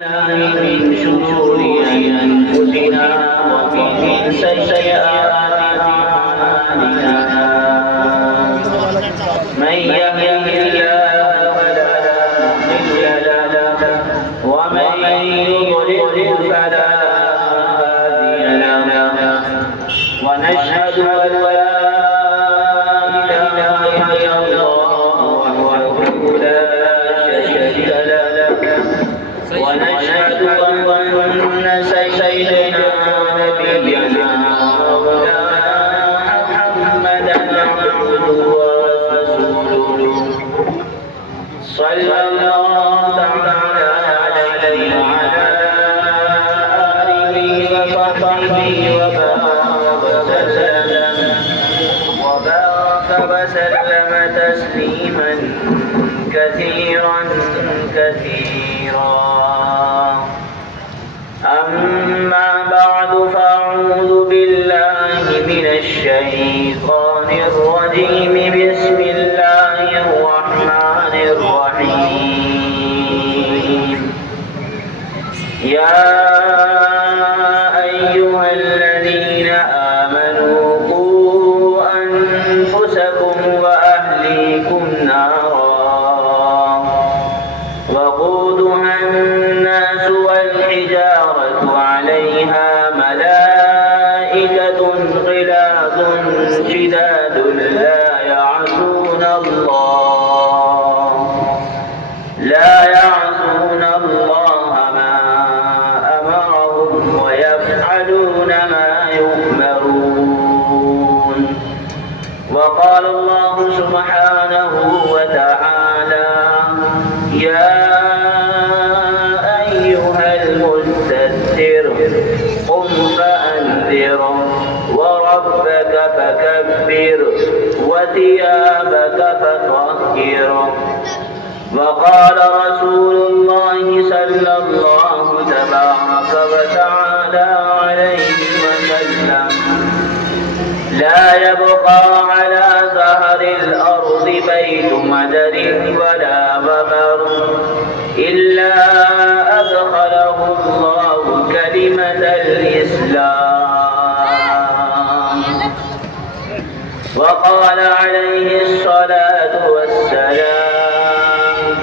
من شرور أنفسنا ومن سيئات أعمالنا من يهده الله فلا مضل له ومن يضلل فلا هادي له ونشهد أن لا إله إلا الله وحده لا شريك له ونشهد أن سيدنا نبينا محمدا عبده ورسوله صلى الله تعالى عليه وعلى آله وصحبه وبارك وسلم تسليما كثيرا أما بعد فأعوذ بالله من الشيطان الرجيم بسم الله الرحمن الرحيم يا أيها الذين آمنوا قوا أنفسكم وأهليكم نارا وقودها الناس والحجارة عليها ملائكة غلاظ شداد لا يعصون الله ما أمرهم ويفعلون ما يؤمرون وقال الله سبحانه وتعالى يا أيها المدثر قم فأنذر وربك فكبر وثيابك فطهر وقال رسول الله صلى الله تبارك وتعالى عليه وسلم لا يبقى على ظهر الأرض بيت مدر ولا وبر إلا أدخله الله كلمة الإسلام وقال عليه الصلاة والسلام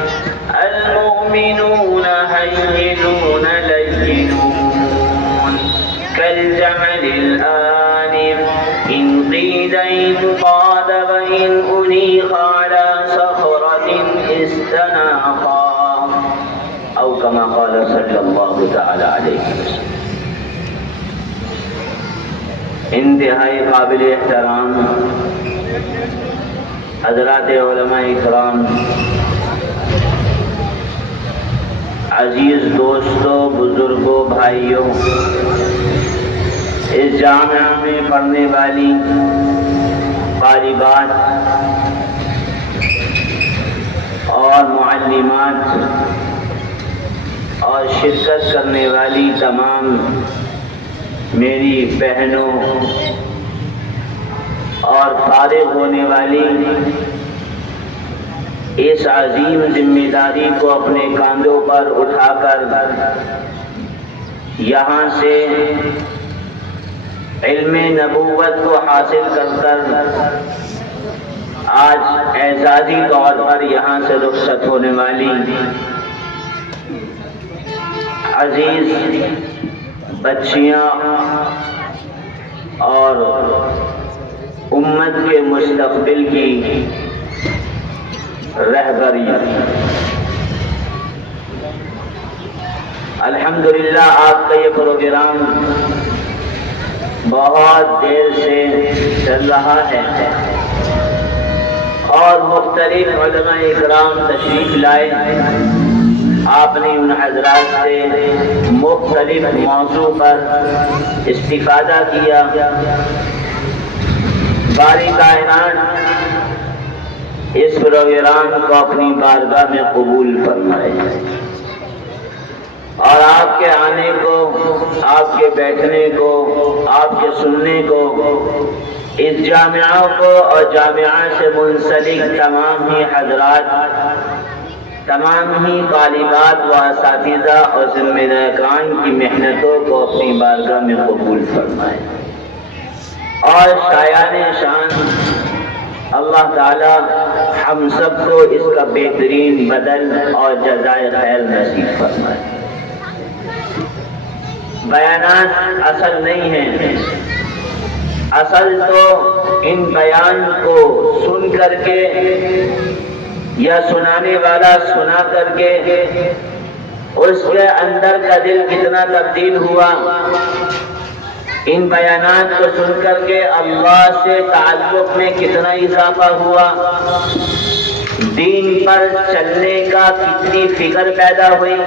المؤمنون هينون لينون كالجمل الآنف إن قيد انقاد وإن أنيخ على صخرة استناقا أو كما قال صلی اللہ تعالی علیہ وسلم۔ انتہائی قابل احترام حضرات علماء اکرام، عزیز دوستوں، بزرگوں، بھائیوں، اس جامعہ میں پڑھنے والی طالبات اور معلمات اور شرکت کرنے والی تمام میری بہنوں اور فارغ ہونے والی اس عظیم ذمہ داری کو اپنے کاندھوں پر اٹھا کر یہاں سے علم نبوت کو حاصل کر آج اعزازی طور پر یہاں سے رخصت ہونے والی عزیز بچیاں اور امت کے مستقبل کی رہبری، الحمدللہ آپ کا یہ پروگرام بہت دیر سے چل رہا ہے اور مختلف علماء اکرام تشریف لائے، آپ نے ان حضرات سے مختلف موضوع پر استفادہ کیا۔ باری کائنات اس پروگرام کو اپنی بارگاہ میں قبول فرمائے اور آپ کے آنے کو، آپ کے بیٹھنے کو، آپ کے سننے کو، اس جامعہ کو اور جامعہ سے منسلک تمام ہی حضرات تمام ہی طالبات و اساتذہ اور ذمہ داران کی محنتوں کو اپنی بارگاہ میں قبول فرمائے، اور شایان شان اللہ تعالی ہم سب کو اس کا بہترین بدل اور جزائے خیر نصیب فرمائے۔ بیانات اصل نہیں ہیں، اصل تو ان بیان کو سن کر کے یا سنانے والا سنا کر کے اس کے اندر کا دل کتنا تبدیل ہوا، ان بیانات کو سن کر کے اللہ سے تعلق میں کتنا اضافہ ہوا، دین پر چلنے کا کتنی فکر پیدا ہوئی،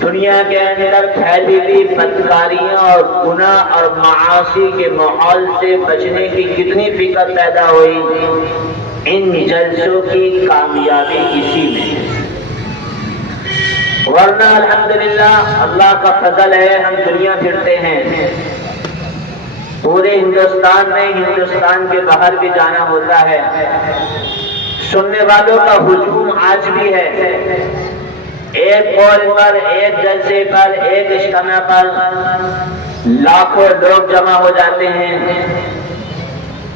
دنیا کے اندر پھیلی ہوئی بدکاریاں اور گناہ اور معاصی کے ماحول سے بچنے کی کتنی فکر پیدا ہوئی۔ ان جلسوں کی کامیابی اسی میں ہے، ورنہ الحمدللہ اللہ کا فضل ہے ہم دنیا پھرتے ہیں، پورے ہندوستان میں، ہندوستان کے باہر بھی جانا ہوتا ہے، سننے والوں کا ہجوم آج بھی ہے، ایک قول پر، ایک جلسے پر، ایک اجتماع پر لاکھوں لوگ جمع ہو جاتے ہیں،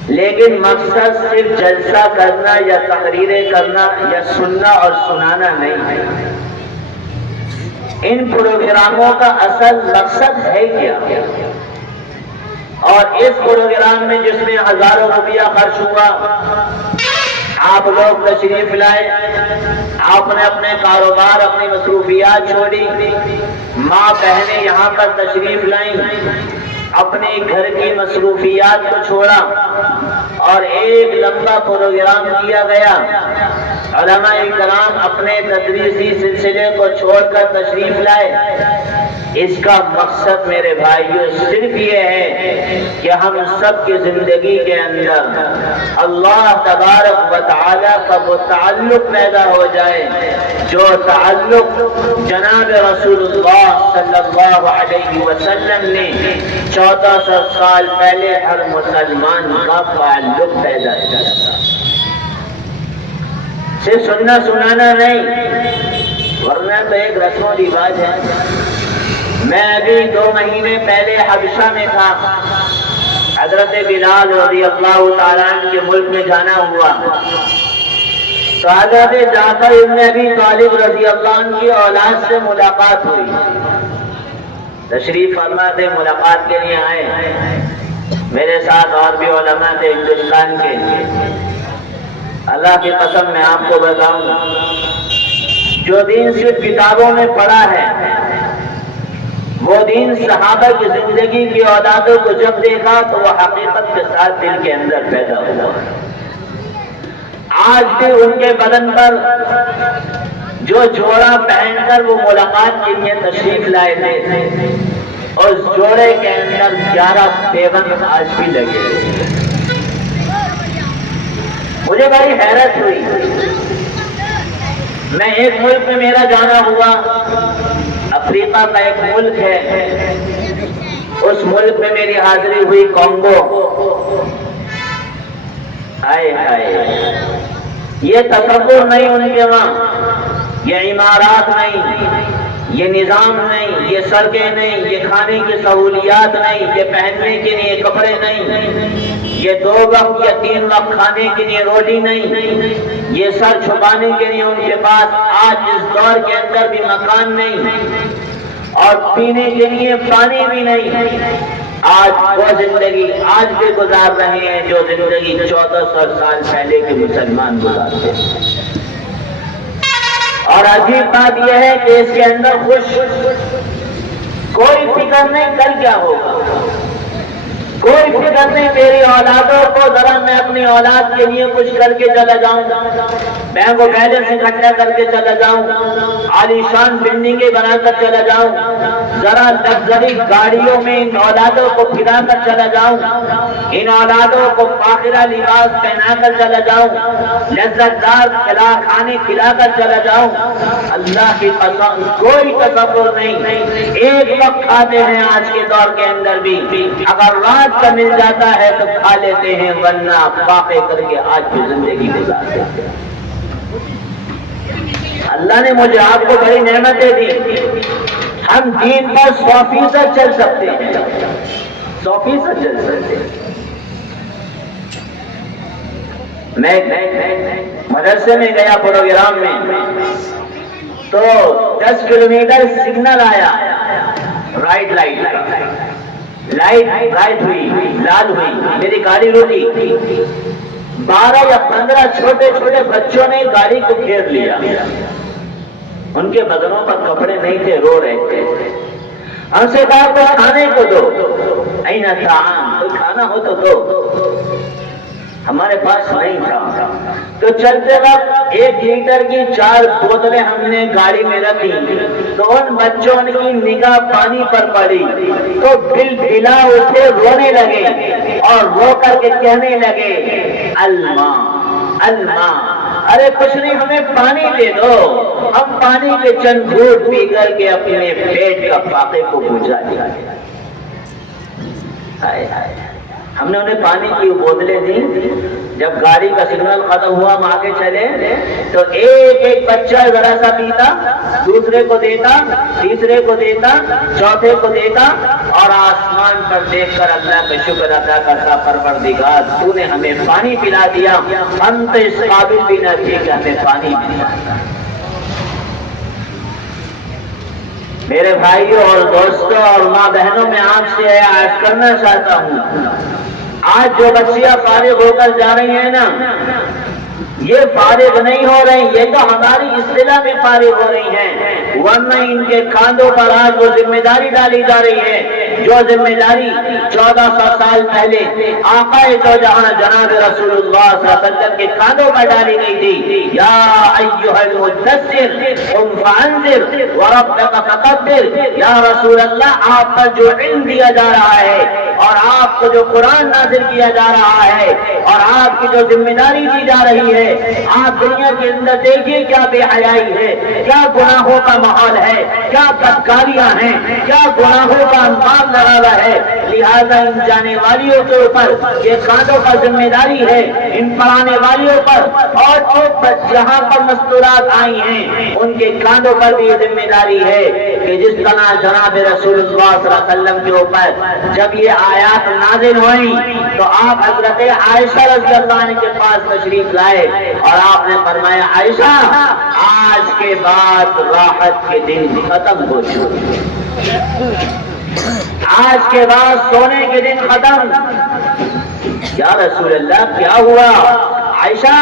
لیکن مقصد صرف جلسہ کرنا یا تقریریں کرنا یا سننا اور سنانا نہیں ہے۔ ان پروگراموں کا اصل مقصد ہے کیا؟ اور اس پروگرام میں جس میں ہزاروں روپیہ خرچ ہوا، آپ لوگ تشریف لائے، آپ نے اپنے کاروبار، اپنی مصروفیات چھوڑی، ماں بہنیں یہاں پر تشریف لائیں، اپنے گھر کی مصروفیات کو چھوڑا اور ایک لمبا پروگرام کیا گیا، علماء کرام اپنے تدریسی سلسلے کو چھوڑ کر تشریف لائے۔ اس کا مقصد میرے بھائیوں صرف یہ ہے کہ ہم سب کی زندگی کے اندر اللہ تبارک و تعالیٰ کا وہ تعلق پیدا ہو جائے جو تعلق جناب رسول اللہ صلی اللہ علیہ وسلم نے 1400 سال پہلے ہر مسلمان کا تعلق پیدا کیا۔ صرف سننا سنانا نہیں، ورنہ تو ایک رسم و رواج ہے۔ میں ابھی 2 مہینے پہلے حبشہ میں تھا، حضرت بلال رضی اللہ تعالیٰ عنہ کے ملک میں جانا ہوا، تو حضرت جعفر ابن ابی طالب رضی اللہ عنہ کی اولاد سے ملاقات ہوئی، تشریف فرما تھے، ملاقات کے لیے آئے، میرے ساتھ اور بھی علماء تھے ہندوستان کے۔ اللہ کی قسم میں آپ کو بتاؤں، جو دین صرف کتابوں میں پڑھا ہے، وہ دین صحابہ کی زندگی کی اولادوں کو جب دیکھا تو وہ حقیقت کے ساتھ دل کے اندر پیدا ہوا۔ آج بھی ان کے بدن پر جو جوڑا پہن کر وہ ملاقات کے لیے تشریف لائے تھے، اس جوڑے کے اندر 11 پیوند آج بھی لگے۔ مجھے بڑی حیرت ہوئی، میں ایک ملک میں میرا جانا ہوا، افریقہ کا ایک ملک ہے، اس ملک میں میری حاضری ہوئی کانگو۔ ہائے ہائے، یہ تصور نہیں ان کے وہاں، یہ عمارات نہیں، یہ نظام نہیں، یہ سڑکیں نہیں، یہ کھانے کی سہولیات نہیں، یہ پہننے کے لیے کپڑے نہیں، یہ 2 وقت یا 3 وقت کھانے کے لیے روٹی نہیں، یہ سر چھپانے کے لیے ان کے پاس آج اس دور کے اندر بھی مکان نہیں، اور پینے کے لیے پانی بھی نہیں۔ آج وہ زندگی آج بھی گزار رہے ہیں جو زندگی 1400 سال پہلے کے مسلمان گزارتے ہیں۔ اور عجیب بات یہ ہے کہ اس کے اندر کوئی فکر نہیں کل کیا ہوگا، کوئی فکر نہیں میری اولادوں کو ذرا میں اپنی اولاد کے لیے کچھ کر کے چلا جاؤں، بینک و بیلنس اکٹھا کر کے چلا جاؤں، عالیشان بلڈنگیں بنا کر چلا جاؤں، ذرا لگژری گاڑیوں میں ان اولادوں کو پھرا کر چلا جاؤں، ان اولادوں کو فاخرہ لباس پہنا کر چلا جاؤں، لذت دار کھانے کھلا کر چلا جاؤں۔ اللہ کی قسم کوئی تصور نہیں، ایک وقت کھاتے ہیں آج کے دور کے اندر بھی، اگر رات کا مل جاتا ہے تو کھا لیتے ہیں، ورنہ فاقے کر کے آج بھی زندگی گزارتے ہیں۔ اللہ نے مجھے آپ کو بڑی نعمتیں دی، ہم دین پر 100% چل سکتے ہیں، 100% چل سکتے ہیں۔ میں مدرسے میں گیا پروگرام میں، تو 10 کلومیٹر سگنل آیا، رائٹ لائٹ ہوئی، لال ہوئی، میری گاڑی روکی، 12 یا 15 چھوٹے چھوٹے بچوں نے گاڑی کو گھیر لیا، ان کے بدنوں پر کپڑے نہیں تھے، رو رہے تھے۔ ہم سے کہا تو کھانے کو دو، این الطعام، کوئی کھانا ہو تو دو، ہمارے پاس نہیں تھا۔ تو چلتے وقت 1 لیٹر کی 4 بوتلیں ہم نے گاڑی میں رکھی، تو ان بچوں کی نگاہ پانی پر پڑی تو بل بلا اٹھے، رونے لگے اور رو کر کے کہنے لگے الماء الماء، ارے کچھ نہیں، ہمیں پانی دے دو، ہم پانی کے چند گھونٹ پی کر کے اپنے پیٹ کا فاقے کو بجھا دیا۔ ہم نے انہیں پانی کی بوتلیں دی۔ جب گاڑی کا سگنل ختم ہوا ہم آگے چلے تو ایک بچہ ذرا سا پیتا، دوسرے کو دیتا، تیسرے کو دیتا، چوتھے کو دیتا، اور آسمان پر دیکھ کر اللہ کا شکر ادا کرتا، پروردگار تو نے ہمیں پانی پلا دیا، ہم تو اس قابل بھی نہ تھے کہ ہمیں پانی ملا۔ میرے بھائیوں اور دوستوں اور ماں بہنوں، میں آپ سے عرض کرنا چاہتا ہوں، آج جو بچیاں فارغ ہو کر جا رہی ہیں نا، یہ فارغ نہیں ہو رہی، یہ تو ہماری اصطلاح میں فارغ ہو رہی ہیں، ورنہ ان کے کاندھوں پر آج وہ ذمہ داری ڈالی جا رہی ہے جو ذمہ داری 1400 سال پہلے آقا دو جہاں جناب رسول اللہ صلی اللہ علیہ وسلم کے کاندھوں پر ڈالی گئی تھی۔ یا ایھا المدثر قم فانذر وربک فکبر، یا رسول اللہ آپ پر جو علم دیا جا رہا ہے اور آپ کو جو قرآن نازل کیا جا رہا ہے اور آپ کی جو ذمہ داری دی جا رہی ہے، آپ دنیا کے اندر دیکھیے کیا بے حیائی ہے، کیا گناہوں کا ماحول ہے، کیا بدکاریاں ہیں، کیا گناہوں کا انبار لگا ہوا ہے۔ لہذا ان جانے والیوں کے اوپر یہ کاندھوں کا ذمہ داری ہے، ان پڑھانے والیوں پر، اور جہاں پر مستورات آئی ہیں ان کے کاندھوں پر بھی یہ ذمہ داری ہے کہ جس طرح جناب رسول اللہ صلی اللہ علیہ وسلم کے اوپر جب یہ آیات نازل ہوئیں تو آپ حضرت عائشہ رضی اللہ عنہ کے پاس تشریف لائے اور آپ نے فرمایا عائشہ آج کے بعد راحت کے دن ختم ہو چکے، آج کے بعد سونے کے دن ختم۔ یا رسول اللہ کیا ہوا؟ عائشہ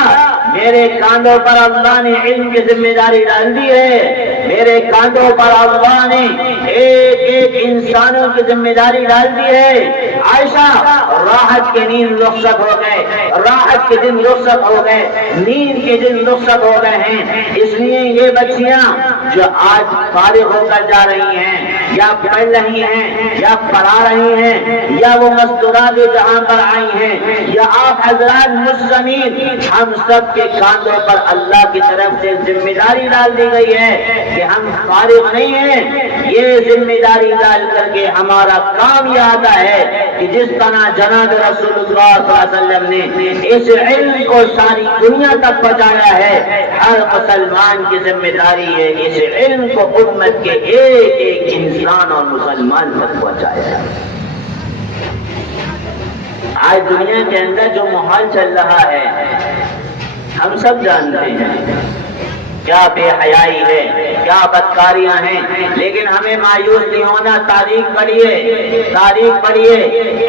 میرے کاندھوں پر اللہ نے علم کی ذمہ داری ڈال دی ہے، میرے کاندھوں پر اللہ نے ایک انسانوں کی ذمہ داری ڈال دی ہے۔ عائشہ راحت کے نیند رخصت ہو گئے، راحت کے دن رخصت ہو گئے، نیند کے دن رخصت ہو گئے ہیں۔ اس لیے یہ بچیاں جو آج فارغ ہو کر جا رہی ہیں یا پڑھ رہی ہیں یا پڑھا رہی ہیں یا وہ مستورات جہاں پر آئی ہیں یا آپ حضرات مجھ ہم سب کے کاندھوں پر اللہ کی طرف سے ذمہ داری ڈال دی گئی ہے کہ ہم فارغ نہیں ہیں۔ یہ ذمہ داری ڈال کر کے ہمارا کام یہ آتا ہے کہ جس طرح جناب رسول اللہ صلی اللہ علیہ وسلم نے اس علم کو ساری دنیا تک پہنچایا ہے، ہر مسلمان کی ذمہ داری ہے اس علم کو امت کے ایک انسان اور مسلمان تک پہنچایا ہے۔ آج دنیا کے اندر جو ماحول چل رہا ہے ہم سب جانتے ہیں، کیا بے حیائی ہے، کیا بدکاریاں ہیں، لیکن ہمیں مایوس نہیں ہونا۔ تاریخ پڑھیے،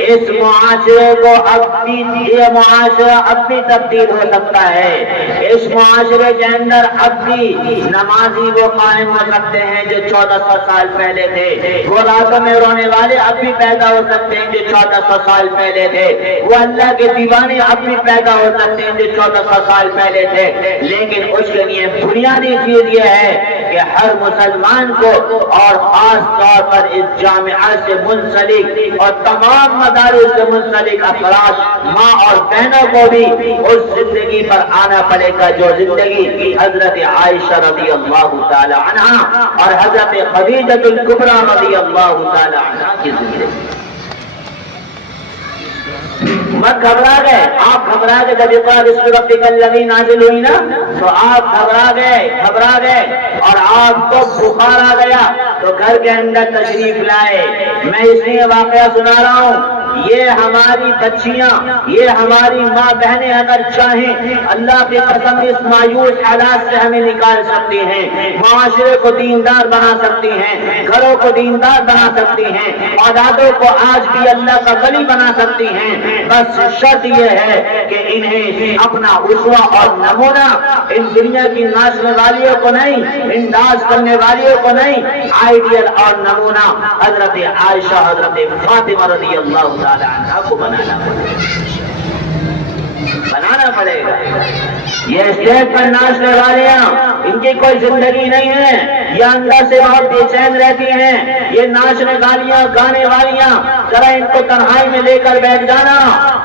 اس معاشرے کو یہ معاشرہ اب بھی تبدیل ہو سکتا ہے۔ اس معاشرے کے اندر اب بھی نمازی وہ قائم ہو سکتے ہیں جو 1400 سال پہلے تھے، وہ راتوں میں رونے والے اب بھی پیدا ہو سکتے ہیں جو 1400 سال پہلے تھے، وہ اللہ کے دیوانے اب بھی پیدا ہو سکتے ہیں جو 1400 سال پہلے تھے، لیکن اس کے لیے بنیادی چیز یہ ہے کہ ہر مسلمان کو اور خاص طور پر اس جامعہ سے منسلک اور تمام مدارس سے منسلک افراد ماں اور بہنوں کو بھی اس زندگی پر آنا پڑے گا جو زندگی حضرت عائشہ رضی اللہ تعالی عنہا اور حضرت خدیجہ الکبریٰ رضی اللہ تعالی عنہا کی زندگی۔ مت گھبرا گئے، آپ گھبرا گئے جب اقرا بسم ربک الذی نازل ہوئی نا تو آپ گھبرا گئے اور آپ کو بخار آ گیا تو گھر کے اندر تشریف لائے۔ میں اس لیے واقعہ سنا رہا ہوں، یہ ہماری بچیاں، یہ ہماری ماں بہنیں اگر چاہیں اللہ کی قسم اس مایوس حالات سے ہمیں نکال سکتی ہیں، معاشرے کو دیندار بنا سکتی ہیں، گھروں کو دیندار بنا سکتی ہیں، اولادوں کو آج بھی اللہ کا ولی بنا سکتی ہیں۔ بس شرط یہ ہے کہ انہیں اپنا اسوہ اور نمونہ ان دنیا کی ناچنے والیوں کو نہیں، ان ڈانس کرنے والیوں کو نہیں، آئیڈیل اور نمونہ حضرت عائشہ، حضرت فاطمہ رضی اللہ تعالی عنہ کو بنانا پڑے گا۔ یہ اسٹیج پر ناچنے والیاں، ان کی کوئی زندگی نہیں ہے، یہ اندر سے بہت بے چین رہتی ہیں۔ یہ ناچنے والیاں، گانے والیاں، ذرا ان کو تنہائی میں لے کر بیٹھ جانا،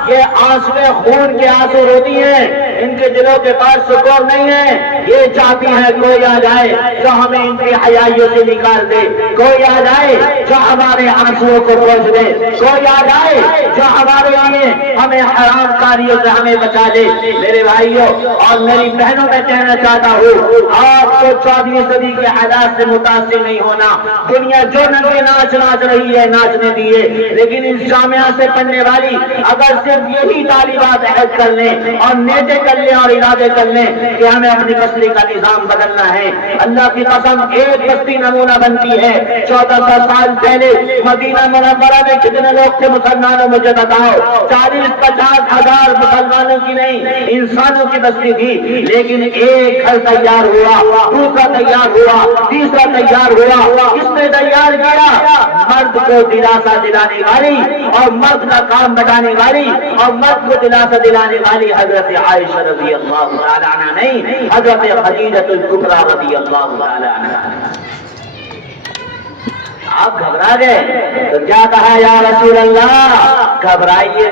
یہ آنسویں خون کے آنسو روتی ہیں، ان کے دلوں کے پاس سکون نہیں ہے۔ یہ چاہتی ہے کوئی آ جائے جو ہمیں ان کی حیائیوں سے نکال دے، کوئی آ جائے جو ہمارے آنسوؤں کو پوچھ دے، کوئی آ جائے جو ہمارے لیے ہمیں حرام کاریوں سے ہمیں بچا دے۔ میرے بھائیوں اور میری بہنوں میں کہنا چاہتا ہوں، آپ کو 14ویں صدی کے حالات سے متاثر نہیں ہونا۔ دنیا جو ننگے ناچ رہی ہے ناچنے دیے، لیکن اس جامعہ سے پڑھنے والی اگر صرف یہی طالبات عہد کر لیں اور نیٹے کر لیں اور ارادے کر لیں کہ ہمیں اپنی بستی کا نظام بدلنا ہے، اللہ کی قسم ایک بستی نمونہ بنتی ہے۔ 1400 سال پہلے مدینہ منورہ میں کتنے لوگ تھے مسلمانوں؟ مجھے بتاؤ۔ 40-50 ہزار مسلمانوں کی نہیں، انسانوں کی بستی تھی، لیکن ایک گھر تیار ہوا، دوسرا تیار ہوا، تیسرا تیار ہوا۔ کس نے تیار کیا؟ مرد کو دلاسا دلانے والی اور مرد کا کام بتانے والی اور مرد کو دلاسا دلانے والی حضرت عائشہ رضی اللہ تعالی عنہا نہیں، حضرت خدیجہ الکبریٰ رضی اللہ تعالی عنہا۔ آپ گھبرا گئے تو کیا کہا؟ یا رسول اللہ گھبرائیے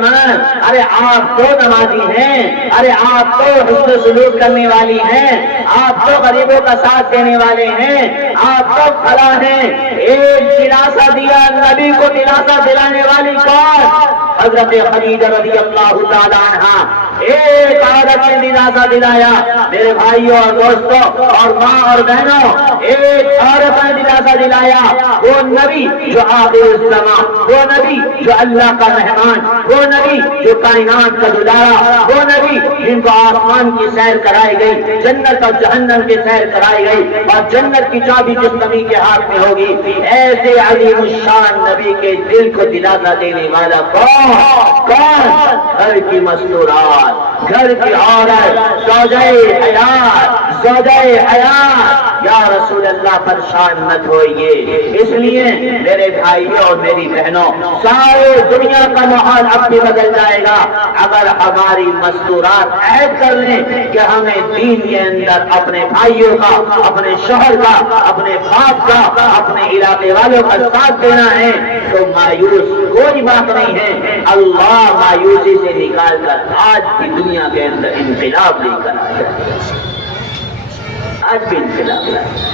مت، ارے آپ تو نمازی ہیں، ارے آپ تو حسن سلوک کرنے والی ہیں، آپ تو غریبوں کا ساتھ دینے والے ہیں، آپ تو فلاں ہیں۔ ایک دلاسا دیا، نبی کو دلاسا دلانے والی کون؟ حضرت خدیجہ رضی اللہ تعالی عنہا۔ ایک عورت نے دلاسا دلایا۔ میرے بھائیوں اور دوستوں اور ماں اور بہنوں، ایک عورت نے دلاسا دلایا، وہ نبی جو آخر الزمان، وہ نبی جو اللہ کا مہمان، وہ نبی جو کائنات کا دلارا، وہ نبی جن کو آسمان کی سیر کرائی گئی، جنت اور جہنم کی سیر کرائی گئی، اور جنت کی چابی جس نبی کے ہاتھ میں ہوگی۔ ایسے عظیم الشان نبی کے دل کو دلاسا دینے والا کون؟ گھر کی مستورات، گھر کی عورت، زوجہ حیات، یا رسول اللہ پریشان مت ہوئیے۔ اس لیے میرے بھائیوں اور میری بہنوں، سارے دنیا کا ماحول اب بھی بدل جائے گا اگر ہماری مستورات عہد کر لیں کہ ہمیں دین کے اندر اپنے بھائیوں کا، اپنے شوہر کا، اپنے باپ کا، اپنے علاقے والوں کا ساتھ دینا ہے، تو مایوس کوئی بات نہیں ہے۔ اللہ مایوسی سے نکال کر آج بھی دنیا کے اندر انقلاب لے کر آیا، آج بھی انقلاب لائے۔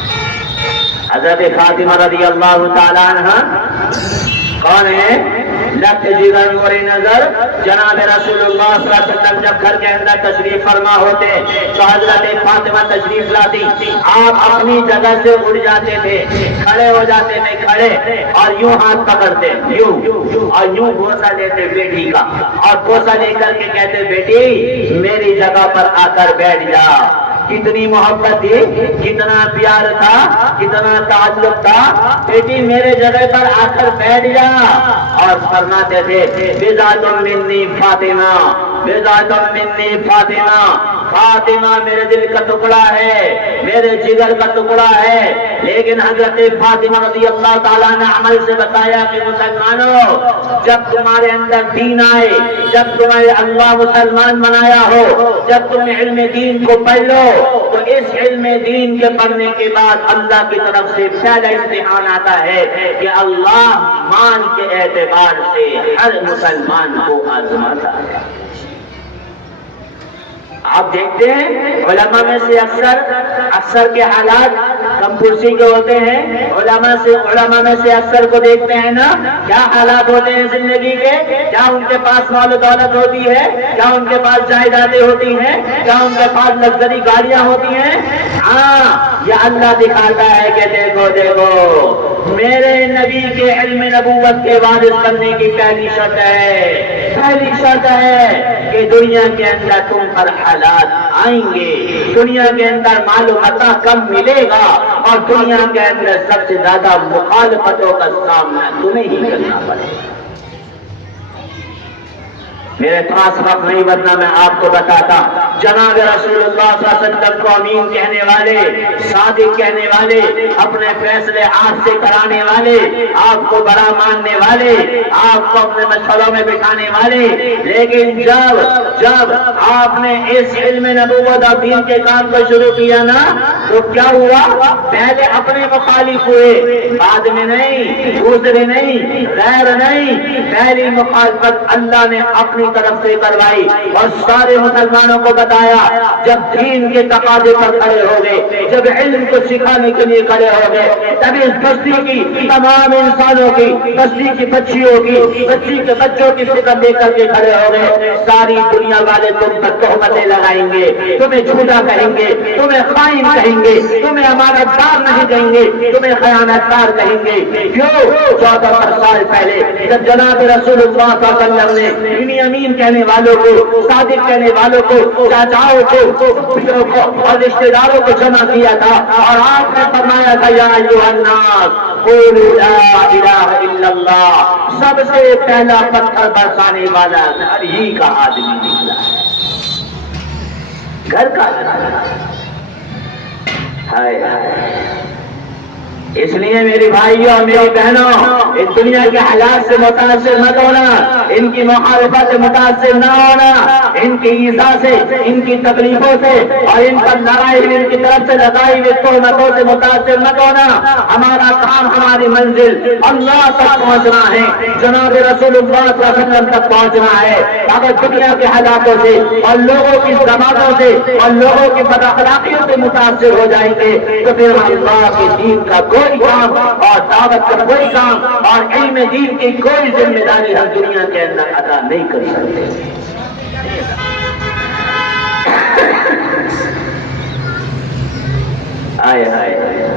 حضرت فاطمہ رضی اللہ تعالی عنہ کون ہے؟ لفظ جگر نور نظر جناب رسول اللہ صلی اللہ علیہ وسلم جب گھر کے اندر تشریف فرما ہوتے تو حضرت فاطمہ تشریف لاتی، آپ اپنی جگہ سے اٹھ جاتے تھے، کھڑے ہو جاتے تھے، کھڑے، اور یوں ہاتھ پکڑتے، یوں اور یوں بوسہ لیتے بیٹی کا، اور بوسہ لے کر کے کہتے بیٹی میری جگہ پر آ کر بیٹھ جا۔ کتنی محبت تھی، کتنا پیار تھا، کتنا تعلق تھا، بیٹی میرے جگہ پر آ کر بیٹھ جا۔ اور فرماتے تھے بِضْعَةٌ مِّنِّي فاطمہ، بِضْعَةٌ مِّنِّي فاطمہ، فاطمہ میرے دل کا ٹکڑا ہے، میرے جگر کا ٹکڑا ہے۔ لیکن حضرت فاطمہ رضی اللہ تعالیٰ نے عمل سے بتایا کہ مسلمانوں، جب تمہارے اندر دین آئے، جب تمہیں اللہ مسلمان بنایا ہو، جب تم علم دین کو پڑھ لو، تو اس علم دین کے پڑھنے کے بعد اللہ کی طرف سے پہلا امتحان آتا ہے کہ اللہ مان کے اعتبار سے ہر مسلمان کو آزماتا ہے۔ آپ دیکھتے ہیں علماء میں سے اکثر کے حالات کم کرسی کے ہوتے ہیں؟ علماء میں سے اکثر کو دیکھتے ہیں نا، کیا حالات ہوتے ہیں زندگی کے، کیا ان کے پاس مال و دولت ہوتی ہے، کیا ان کے پاس جائیدادیں ہوتی ہیں، کیا ان کے پاس لگژری گاڑیاں ہوتی ہیں؟ ہاں، یہ اللہ دکھاتا ہے کہ دیکھو دیکھو میرے نبی کے علم نبوت کے وارث بننے کی پہلی شرط ہے کہ دنیا کے اندر تم پر حالات آئیں گے، دنیا کے اندر مال و متاع کم ملے گا، اور دنیا کے اندر سب سے زیادہ مخالفتوں کا سامنا تمہیں ہی کرنا پڑے گا۔ میرے پاس وقت نہیں، ورنہ میں آپ کو بتاتا، جناب رسول اللہ صلی اللہ علیہ وسلم کو امین کہنے والے، صادق کہنے والے، اپنے فیصلے آپ سے کرانے والے، آپ کو بڑا ماننے والے، آپ کو اپنے مشوروں میں بٹھانے والے، لیکن جب آپ نے اس علم نبوت اور دین کے کام کو شروع کیا نا، تو کیا ہوا؟ پہلے اپنے مخالف ہوئے، بعد میں نہیں، دوسرے نہیں، غیر نہیں، پہلی مخالفت اللہ نے اپنی طرف سے کروائی اور سارے مسلمانوں کو بتایا۔ جب دین کے تقاضے پر کھڑے ہو گئے، جب علم کو سکھانے کے لیے کھڑے ہو گئے، تب اس بستی کی تمام انسانوں کی، بستی کی بچیوں کی، بستی کے بچوں کی فکر لے کر کے کھڑے ہو گئے۔ ساری دنیا والے تم پر تہمتیں لگائیں گے، تمہیں جھوٹا کہیں گے، تمہیں خائن کہیں گے، تمہیں امانت دار نہیں کہیں گے، تمہیں خیانت کار کہیں گے۔ کیوں؟ 14 سال پہلے جب جناب رسول اللہ صلی اللہ علیہ وسلم نے انہی امین کہنے والوں کو، صادق کہنے والوں کو، چاچاؤں کو اور رشتے داروں کو جمع کیا تھا، اور آپ نے فرمایا تھا یا ایھا الناس قولوا لا الہ الا اللہ، سب سے پہلا پتھر برسانے والا گھر ہی کا آدمی نکلا، گھر کا ہائے ہائے۔ اس لیے میری بھائیوں اور میری بہنوں، اس دنیا کے حالات سے متاثر مت ہونا، ان کی مخالفت سے متاثر نہ ہونا، ان کی ایذا سے، ان کی تکلیفوں سے اور ان پر ان کی طرف سے لگائی ہوئی تہمتوں سے متاثر مت ہونا۔ ہمارا کام، ہماری منزل اللہ تک پہنچنا ہے، جناب رسول اللہ صلی اللہ علیہ وسلم تک پہنچنا ہے۔ اگر دنیا کے حالاتوں سے اور لوگوں کی زبانوں سے اور لوگوں کی بد اخلاقیوں سے متاثر ہو جائیں گے، تو پھر اللہ کے دین کا کوئی کام اور دعوت کا کوئی کام اور علم دین کی کوئی ذمہ داری ہم دنیا کے اندر ادا نہیں کر سکتے۔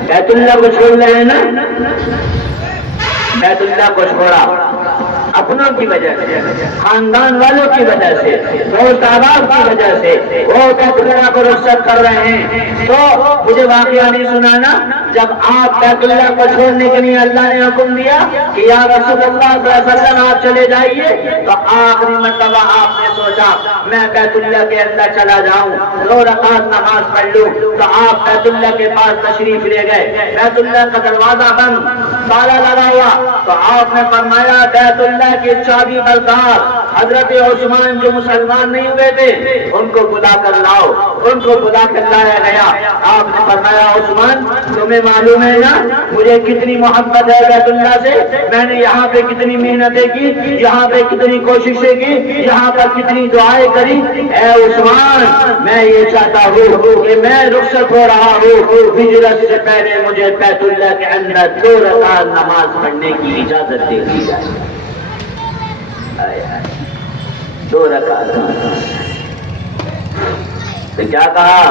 بیت اللہ کو چھوڑ رہے ہیں نا، بیت اللہ کو چھوڑا اپنوں کی وجہ سے، خاندان والوں کی وجہ سے، دوست احباب کی وجہ سے، وہ بیت اللہ کو رخصت کر رہے ہیں۔ تو مجھے واقعہ نہیں سنانا، جب آپ بیت اللہ کو چھوڑنے کے لیے اللہ نے حکم دیا کہ یا رسول اللہ صلی اللہ علیہ وسلم آپ چلے جائیے، تو آخری مرتبہ آپ نے سوچا میں بیت اللہ کے اندر چلا جاؤں، 2 رکعت نماز پڑھ لوں، تو آپ بیت اللہ کے پاس تشریف لے گئے۔ بیت اللہ کا دروازہ بند، تالا لگا ہوا، تو آپ نے فرمایا بیت اللہ کی چابی بردار حضرت عثمان جو مسلمان نہیں ہوئے تھے ان کو بلا کر لاؤ۔ ان کو بلا کر لایا گیا۔ آپ نے فرمایا عثمان تمہیں معلوم ہے نا مجھے کتنی محبت ہے بیت اللہ سے، میں نے یہاں پہ کتنی محنتیں کی، یہاں پہ کتنی کوششیں کی، یہاں پر کتنی دعائیں کری۔ اے عثمان میں یہ چاہتا ہوں کہ میں رخصت ہو رہا ہوں، ہجرت سے پہلے مجھے بیت اللہ کے اندر 2 رکعت نماز پڑھنے کی اجازت دے دی جائے۔ 2 رکعت۔ تو کیا کہا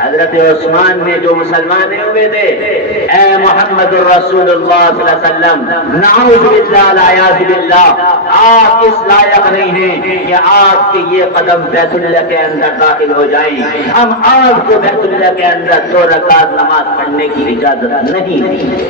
حضرت عثمان نے جو مسلمان نہیں ہوئے تھے، اے محمد الرسول اللہ صلی اللہ علیہ وسلم نعوذ باللہ والعیاذ باللہ، آپ اس لائق نہیں ہیں کہ آپ کے یہ قدم بیت اللہ کے اندر داخل ہو جائیں، ہم آپ کو بیت اللہ کے اندر 2 رکعت نماز پڑھنے کی اجازت نہیں دیں گے۔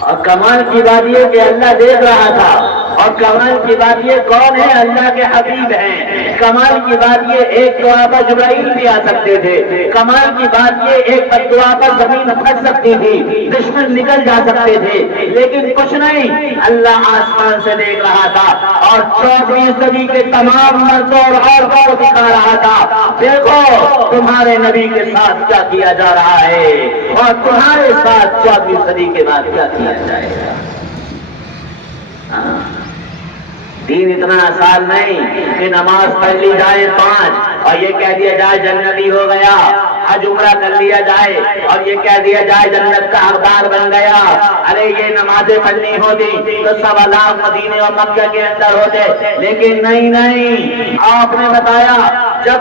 اور کمال کی بات یہ کہ اللہ دیکھ رہا تھا، اور کمال کی بات یہ کون ہے؟ اللہ کے حبیب ہیں۔ کمال کی بات یہ ایک دعا پر جبرائیل بھی آ سکتے تھے، کمال کی بات یہ ایک دعا پر زمین پھٹ سکتی تھی، دشمن نکل جا سکتے تھے، لیکن کچھ نہیں، اللہ آسمان سے دیکھ رہا تھا اور 14ویں صدی کے تمام مردوں اور عورتوں کو دکھا رہا تھا دیکھو تمہارے نبی کے ساتھ کیا کیا جا رہا ہے اور تمہارے ساتھ 14ویں صدی کے بعد کیا کیا جائے گا۔ دین اتنا آسان نہیں کہ نماز پڑھ لی جائے 5 اور یہ کہہ دیا جائے جنتی ہو گیا، حج عمرہ کر لیا جائے اور یہ کہہ دیا جائے جنت کا حقدار بن گیا، ارے یہ نمازیں پڑھنی ہوتی تو 1.25 لاکھ مدینے اور مکہ کے اندر ہوتے، لیکن نہیں، آپ نے بتایا جب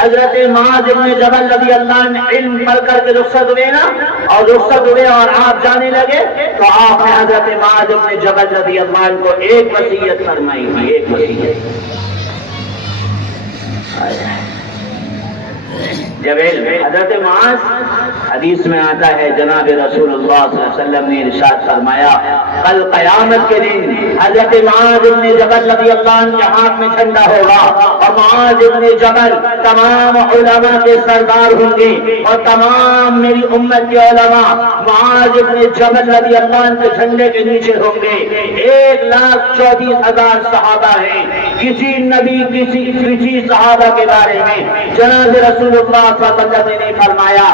حضرت معاذ بن جبل رضی اللہ عنہ علم پڑھ کر کے رخصت ہوئے نا، اور رخصت ہوئے اور آپ جانے لگے تو آپ نے حضرت معاذ بن جبل رضی اللہ عنہ کو ایک وصیت فرمائی تھی، ایک وصیت۔ جب حضرت معاذ، حدیث میں آتا ہے جناب رسول اللہ صلی اللہ علیہ وسلم نے ارشاد فرمایا کل قیامت کے دن حضرت معاذ بن جبل رضی اللہ عنہ کے ہاتھ میں جھنڈا ہوگا، اور معاذ بن جبل تمام علماء کے سردار ہوں گے، اور تمام میری امت کے علماء معاذ بن جبل رضی اللہ عنہ کے جھنڈے کے نیچے ہوں گے۔ 1,24,000 صحابہ ہیں، کسی نبی کسی صحابہ کے بارے میں جناب رسول اللہ صلی اللہ علیہ وسلم نے فرمایا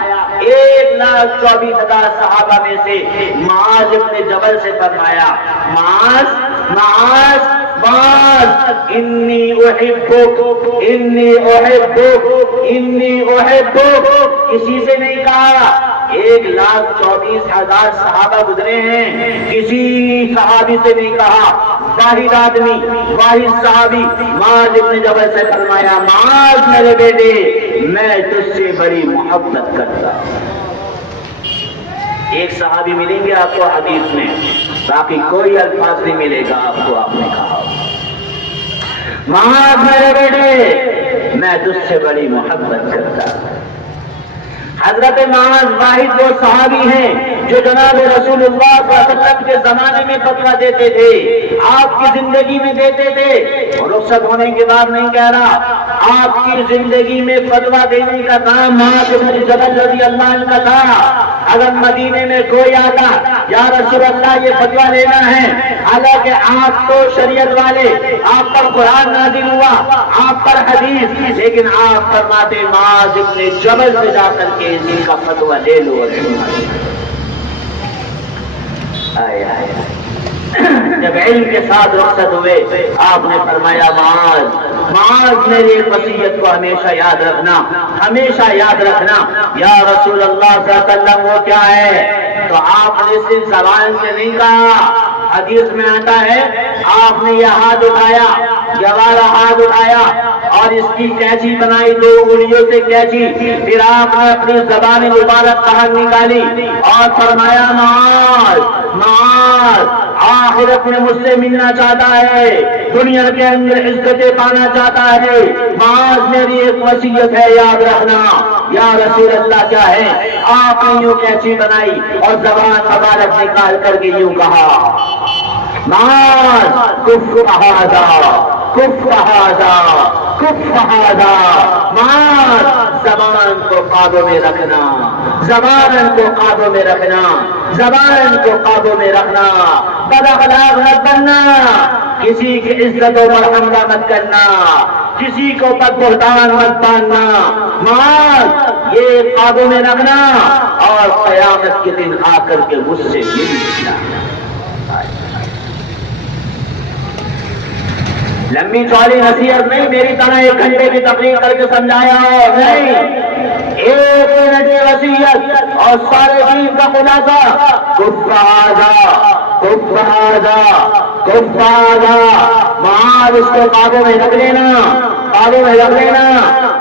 1,24,000 صحابہ میں سے معاذ بن جبل سے فرمایا معاذ انی احبک، کسی سے نہیں کہا۔ 1,24,000 صحابہ گزرے ہیں، کسی صحابی سے نہیں کہا، واحد آدمی، واحد صحابی معاذ بن جبل سے فرمایا معاذ میرے بیٹے میں تجھ سے بڑی محبت کرتا ہوں۔ ایک صحابی ملیں گے آپ کو حدیث میں، باقی کوئی الفاظ نہیں ملے گا آپ کو، آپ نے کہا معاذ میرے بیٹے میں تجھ سے بڑی محبت کرتا ہوں۔ حضرت معاذ واحد وہ صحابی ہیں جو جناب رسول اللہ صلی اللہ علیہ وسلم کے زمانے میں فتویٰ دیتے تھے، آپ کی زندگی میں دیتے تھے، اور رخصت ہونے کے بعد نہیں کہہ رہا، آپ کی زندگی میں فتویٰ دینے کا کام معاذ بن جبل رضی اللہ عنہ کا تھا۔ اگر مدینے میں کوئی آتا یا رسول اللہ یہ فتویٰ لینا ہے، حالانکہ آپ تو شریعت والے، آپ پر قرآن نازل ہوا، آپ پر حدیث، لیکن آپ فرماتے معاذ بن جبل سے جا کر کے اسی کا فتویٰ لے لو۔ جب علم کے ساتھ رخصت ہوئے آپ نے فرمایا معاذ میری ایک وصیت کو ہمیشہ یاد رکھنا، ہمیشہ یاد رکھنا۔ یا رسول اللہ صلی اللہ علیہ وسلم وہ کیا ہے؟ تو آپ نے صرف زبان سے نہیں کہا، حدیث میں آتا ہے آپ نے یہ ہاتھ اٹھایا، یہ والا ہاتھ اٹھایا اور اس کی کینچی بنائی، 2 انگلیوں سے کینچی، پھر آپ نے اپنی زبان مبارک باہر نکالی اور فرمایا معاذ آخرت میں مجھ سے ملنا چاہتا ہے، دنیا کے اندر عزتیں پانا چاہتا ہے، معاذ میری ایک وصیت ہے یاد رکھنا۔ یا رسول اللہ کیا ہے؟ آپ نے یوں کینچی بنائی اور زبان مبارک نکال کر کے یوں کہا معاذ کف ہذا، معاذ زبان کو قابو میں رکھنا، زبان کو قابو میں رکھنا، زبان کو قابو میں رکھنا، بد اخلاق مت بننا، کسی کی عزتوں پر حملہ مت کرنا، کسی کو بد بہتان مت باندھنا، معاذ یہ قابو میں رکھنا، اور قیامت کے دن آ کر کے مجھ سے ملنا۔ لمبی چوڑی نصیحت نہیں، میری طرح 1 گھنٹے کی تقریر کر کے سمجھایا ہو نہیں، 1 منٹ کی وصیت اور سارے دین کا خلاصہ، کف ہذا، معاذ اس کو قابو میں رکھ لینا، قابو میں رکھ لینا۔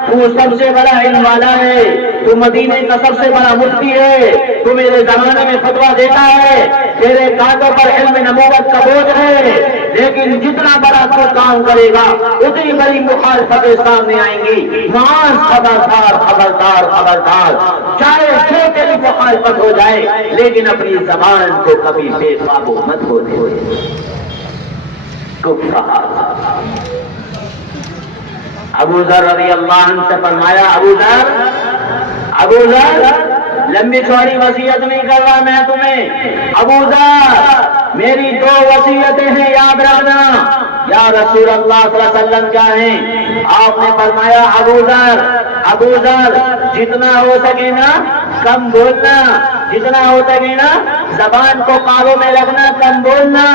تو سب سے بڑا علم والا ہے، تو مدینے کا سب سے بڑا مفتی ہے، تو میرے زمانے میں فتویٰ دیتا ہے، تیرے کاندھوں پر علم نبوت کا بوجھ ہے، لیکن جتنا بڑا تو کام کرے گا اتنی بڑی مخالفتیں سامنے آئیں گی۔ معاذ خبردار، چاہے جو تیری مخالفت ہو جائے لیکن اپنی زبان کو کبھی بے قابو مت ہونے دے۔ ابو ذر رضی اللہ عنہ سے فرمایا ابو ذر لمبی چوڑی وصیت نہیں کر رہا میں تمہیں، ابو ذر میری 2 وصیتیں ہیں یاد رکھنا۔ یا رسول اللہ صلی اللہ علیہ وسلم کیا ہیں؟ آپ نے فرمایا ابو ذر جتنا ہو سکے نا کم بولنا، جتنا ہو سکے نا زبان کو قابو میں رکھنا، کم بولنا،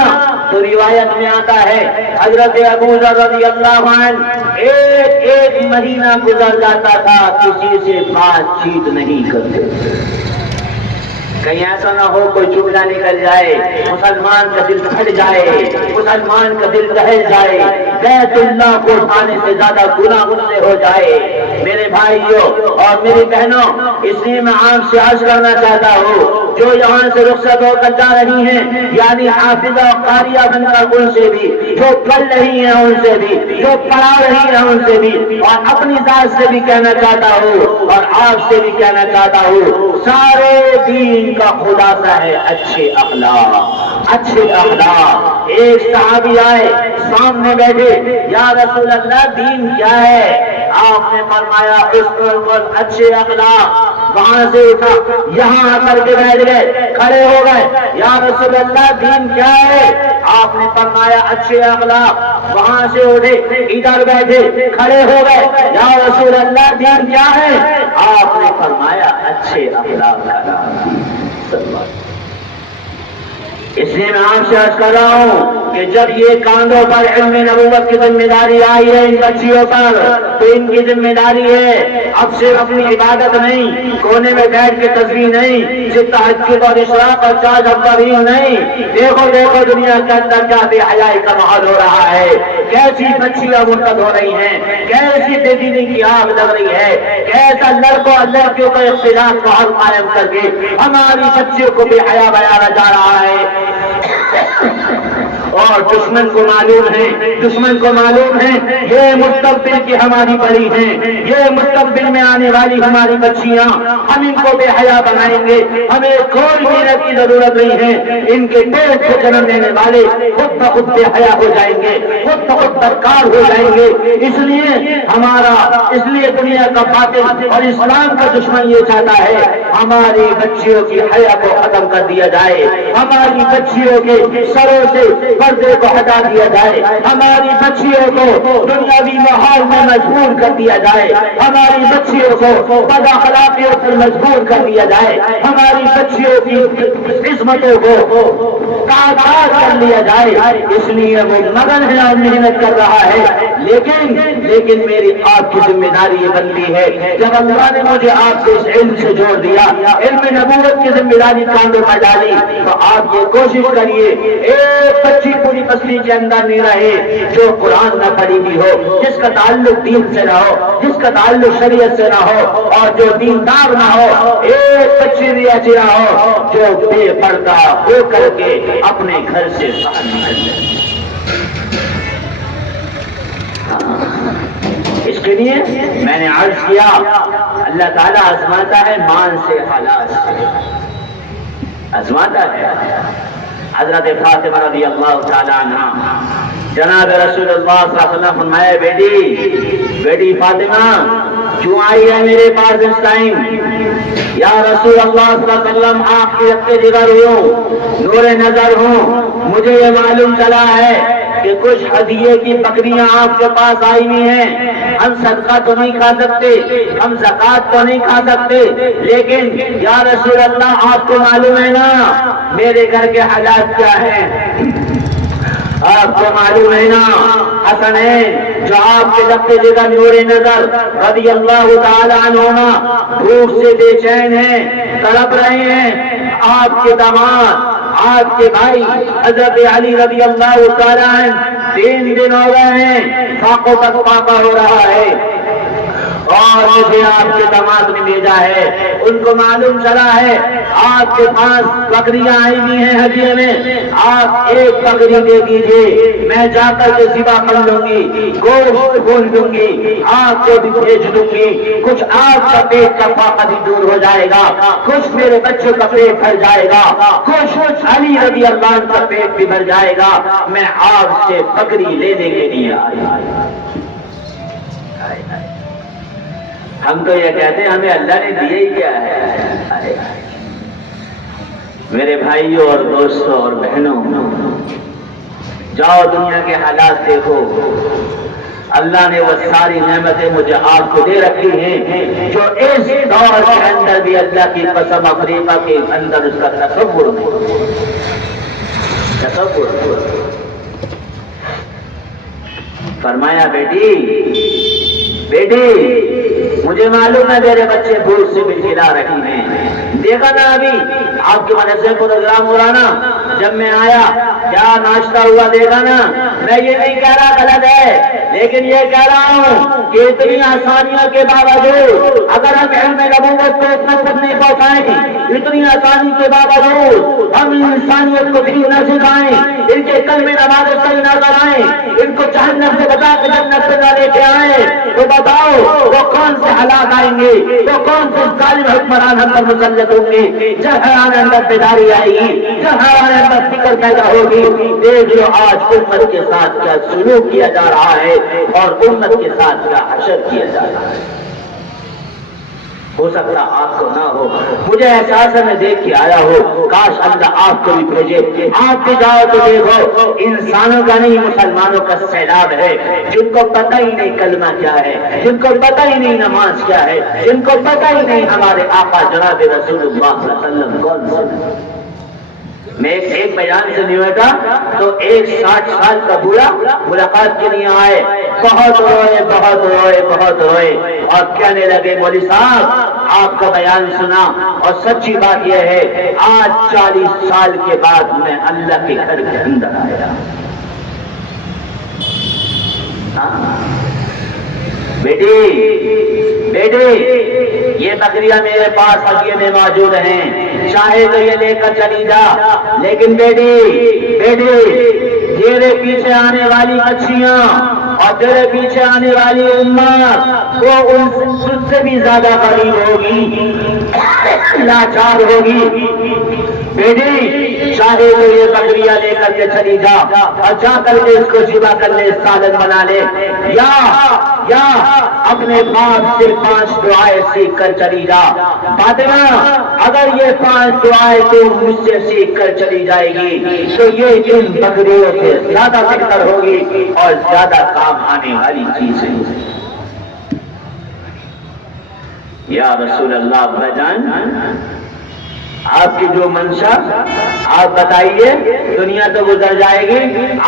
تو روایت میں آتا ہے حضرت ابو ذر رضی اللہ عنہ ایک مہینہ گزر جاتا تھا کسی سے بات چیت نہیں کرتے، کہیں ایسا نہ ہو کوئی چگلا نکل جائے، مسلمان کا دل پھٹ جائے، مسلمان کا دل دہل جائے، بیت اللہ کو اٹھانے سے زیادہ گناہ مجھ سے ہو جائے۔ میرے بھائیوں اور میری بہنوں، اس لیے میں آپ سے عرض کرنا چاہتا ہوں جو یہاں سے رخصت ہو کر جا رہی ہیں، یعنی حافظہ اور قاریہ بن کر ان سے بھی، جو پڑھ رہی ہیں ان سے بھی، جو پڑھا رہی ہیں ان سے بھی، اور اپنی ذات سے بھی کہنا چاہتا ہوں اور آپ سے بھی کہنا چاہتا ہوں، سارے دین کا خلاصہ ہے اچھے اخلاق، اچھے اخلاق۔ ایک صحابی آئے سامنے بیٹھے، یا رسول اللہ دین کیا ہے؟ آپ نے فرمایا اچھے اخلاق۔ وہاں سے اٹھا یہاں آ کر کے بیٹھ گئے، کھڑے ہو گئے، یا رسول اللہ دین کیا ہے؟ آپ نے فرمایا اچھے اخلاق۔ وہاں سے اٹھے ادھر بیٹھے، کھڑے ہو گئے، یا رسول اللہ دین کیا ہے؟ آپ نے فرمایا اچھے اخلاق کا نام۔ اس لیے میں آپ سے عرض کر رہا ہوں کہ جب یہ کاندھوں پر علم نبوت کی ذمہ داری آئی ہے ان بچیوں پر، تو ان کی ذمہ داری ہے اب صرف اپنی عبادت نہیں، کونے میں بیٹھ کے تسبیح نہیں، صرف تہجد اور اشراق اور چار تراویح نہیں۔ دیکھو دیکھو دنیا کے اندر کیا بے حیائی کا ماحول ہو رہا ہے، کیسی بچیاں مرتد ہو رہی ہیں، کیسی بے دینی کی آگ لگ رہی ہے، کیسا لڑکوں اور لڑکیوں کا اختلاف ماحول قائم کر کے ہماری بچیوں کو بے حیا بنایا جا رہا ہے۔ اور دشمن کو معلوم ہے یہ مستقبل کی ہماری بڑی ہیں، یہ مستقبل میں آنے والی ہماری بچیاں، ہم ان کو بے حیا بنائیں گے، ہمیں کوئی محنت کی ضرورت نہیں ہے، ان کے پیٹ کو جنم دینے والے خود بخود بے حیا ہو جائیں گے، خود بخود بدکار ہو جائیں گے۔ اس لیے دنیا کا باطل اور اسلام کا دشمن یہ چاہتا ہے ہماری بچیوں کی حیا کو ختم کر دیا جائے، ہماری بچیوں کے سروں سے پردے کو ہٹا دیا جائے، ہماری بچیوں کو دنیاوی ماحول میں مجبور کر دیا جائے، ہماری بچیوں کو بد اخلاقیوں پر مجبور کر دیا جائے، ہماری بچیوں کی عصمتوں کو کاٹ کر لیا جائے۔ اس لیے وہ مگن ہے اور محنت کر رہا ہے، لیکن میری آپ کی ذمہ داری یہ بنتی ہے، جب اللہ نے مجھے آپ کو اس علم سے جوڑ دیا، علم نبوت کی ذمہ داری کاندھوں پر ڈالی، تو آپ یہ کوشش کریے ایک بچی پوری بستی کے اندر نہیں رہے جو قرآن نہ پڑھی بھی ہو، جس کا تعلق دین سے نہ ہو، جس کا تعلق شریعت سے نہ ہو، اور جو دیندار نہ ہو۔ ایک بچی بھی ایسی نہ ہو جو بے پردہ ہو کر کے اپنے گھر سے باہر نکل جائے۔ اس کے لیے میں نے عرض کیا اللہ تعالیٰ آزماتا ہے مان سے، حالات سے آزماتا ہے۔ حضرت فاطمہ رضی اللہ تعالیٰ عنہ، جناب رسول اللہ صلی اللہ علیہ وسلم فرمائے بیٹی فاطمہ کیوں آئی ہے میرے پاس اس ٹائم؟ یا رسول اللہ صلی اللہ علیہ وسلم آپ کی رکھتے جگر ہوں، نور نظر ہوں، مجھے یہ معلوم چلا ہے کہ کچھ ہدیے کی بکریاں آپ کے پاس آئی ہوئی ہیں، ہم صدقہ تو نہیں کھا سکتے، ہم زکوٰۃ تو نہیں کھا سکتے، لیکن یا رسول اللہ آپ کو معلوم ہے نا میرے گھر کے حالات کیا ہیں، آپ کو معلوم ہے نا حسنین جو آپ کے لگتے جگہ نور نظر رضی اللہ تعالی عنہما بھوک سے بے چین ہیں، تڑپ رہے ہیں، آپ کے داماد آپ کے بھائی حضرت علی رضی اللہ تعالی عنہ 3 دن ہو گئے ہیں، فاقوں تک فاقہ ہو رہا ہے، اور مجھے آپ کے داماد نے بھیجا ہے، ان کو معلوم چلا ہے آپ کے پاس بکریاں آئی ہوئی ہیں ہدیے میں، آپ ایک بکری دے دیجیے، میں جا کر کے ذبح کر لوں گی، گوشت بھون دوں گی، آپ کو بھی بھیج دوں گی، کچھ آپ کا پیٹ کا فاقہ بھی دور ہو جائے گا، کچھ میرے بچوں کا پیٹ بھر جائے گا، کچھ علی رضی اللہ عنہ کا پیٹ بھی بھر جائے گا، میں آپ سے بکری لینے کے لیے آیا۔ ہم تو یہ کہتے ہیں ہمیں اللہ نے دیے ہی کیا ہے۔ میرے بھائیوں اور دوستوں اور بہنوں، جاؤ دنیا کے حالات دیکھو، اللہ نے وہ ساری نعمتیں مجھے آپ کو دے رکھی ہیں جو اس دور کے اندر بھی اللہ کی قسم افریقہ کے اندر اس کا تصور فرمایا بیٹی مجھے معلوم ہے تیرے بچے بھوک سے بلکھلا رہی ہیں، دیکھا نا ابھی آپ کے مدرسے پروگرام ہو رہا نا، جب میں آیا کیا ناشتہ ہوا دیکھا نا، میں یہ نہیں کہہ رہا غلط ہے، لیکن یہ کہہ رہا ہوں کہ اتنی آسانیوں کے باوجود اگر ہم علم نبوت کو اتنا تک نہیں پہنچائیں، اتنی آسانی کے باوجود ہم انسانیت کو دین نہ سکھائیں، ان کے کلمے نماز صحیح نہ کرائیں، ان کو جہنم سے بتا کے جنت سے نہ لے کے آئیں، تو بتاؤ وہ کون سے حالات آئیں گے، وہ کون سے ظالم حکمران ہم پر مسلط ہوں گے، جب ہمارے اندر بیداری آئے گی، جب ہمارے اندر فکر پیدا ہوگی۔ دیکھ لو آج امت کے ساتھ کیا سلوک کیا جا رہا ہے اور امت کے ساتھ کیا حشر کیا جا رہا ہے۔ ہو سکتا آپ کو نہ ہو، مجھے احساس ہے میں دیکھ کے آیا ہو، کاش اللہ آپ کو بھی بھیجے، آپ بھی جاؤ تو دیکھو انسانوں کا نہیں مسلمانوں کا سیلاب ہے، جن کو پتہ ہی نہیں کلمہ کیا ہے، جن کو پتہ ہی نہیں نماز کیا ہے، جن کو پتہ ہی نہیں ہمارے آقا جناب رسول اللہ صلی اللہ علیہ وسلم کون سے۔ میں ایک بیان سے نہیں ہوا تھا تو ایک 60 سال کا بوڑھا ملاقات کے لیے آئے، بہت روئے اور کہنے لگے مولوی صاحب آپ کا بیان سنا اور سچی بات یہ ہے آج 40 سال کے بعد میں اللہ کے گھر کے اندر آیا۔ بیٹی یہ بکریاں میرے پاس ہدیے میں موجود ہیں، چاہے تو یہ لے کر چلی جا، لیکن بیٹی تیرے پیچھے آنے والی مچھیاں اور تیرے پیچھے آنے والی امت وہ ان سے بھی زیادہ غریب ہوگی، لاچار ہوگی۔ بیٹی چاہے تو یہ بکریاں لے کر کے چلی جا اور جا کر کے اس کو ذبح کر لے، سالن بنا لے، یا اپنے باپ سے 5 دعائیں سیکھ کر چلی جا۔ فاطمہ اگر یہ 5 دعائیں تو مجھ سے سیکھ کر چلی جائے گی تو یہ ان بکریوں سے زیادہ بہتر ہوگی اور زیادہ کام آنے والی چیز ہے۔ یا رسول اللہ بھجان آپ کی جو منشا آپ بتائیے، دنیا تو گزر جائے گی،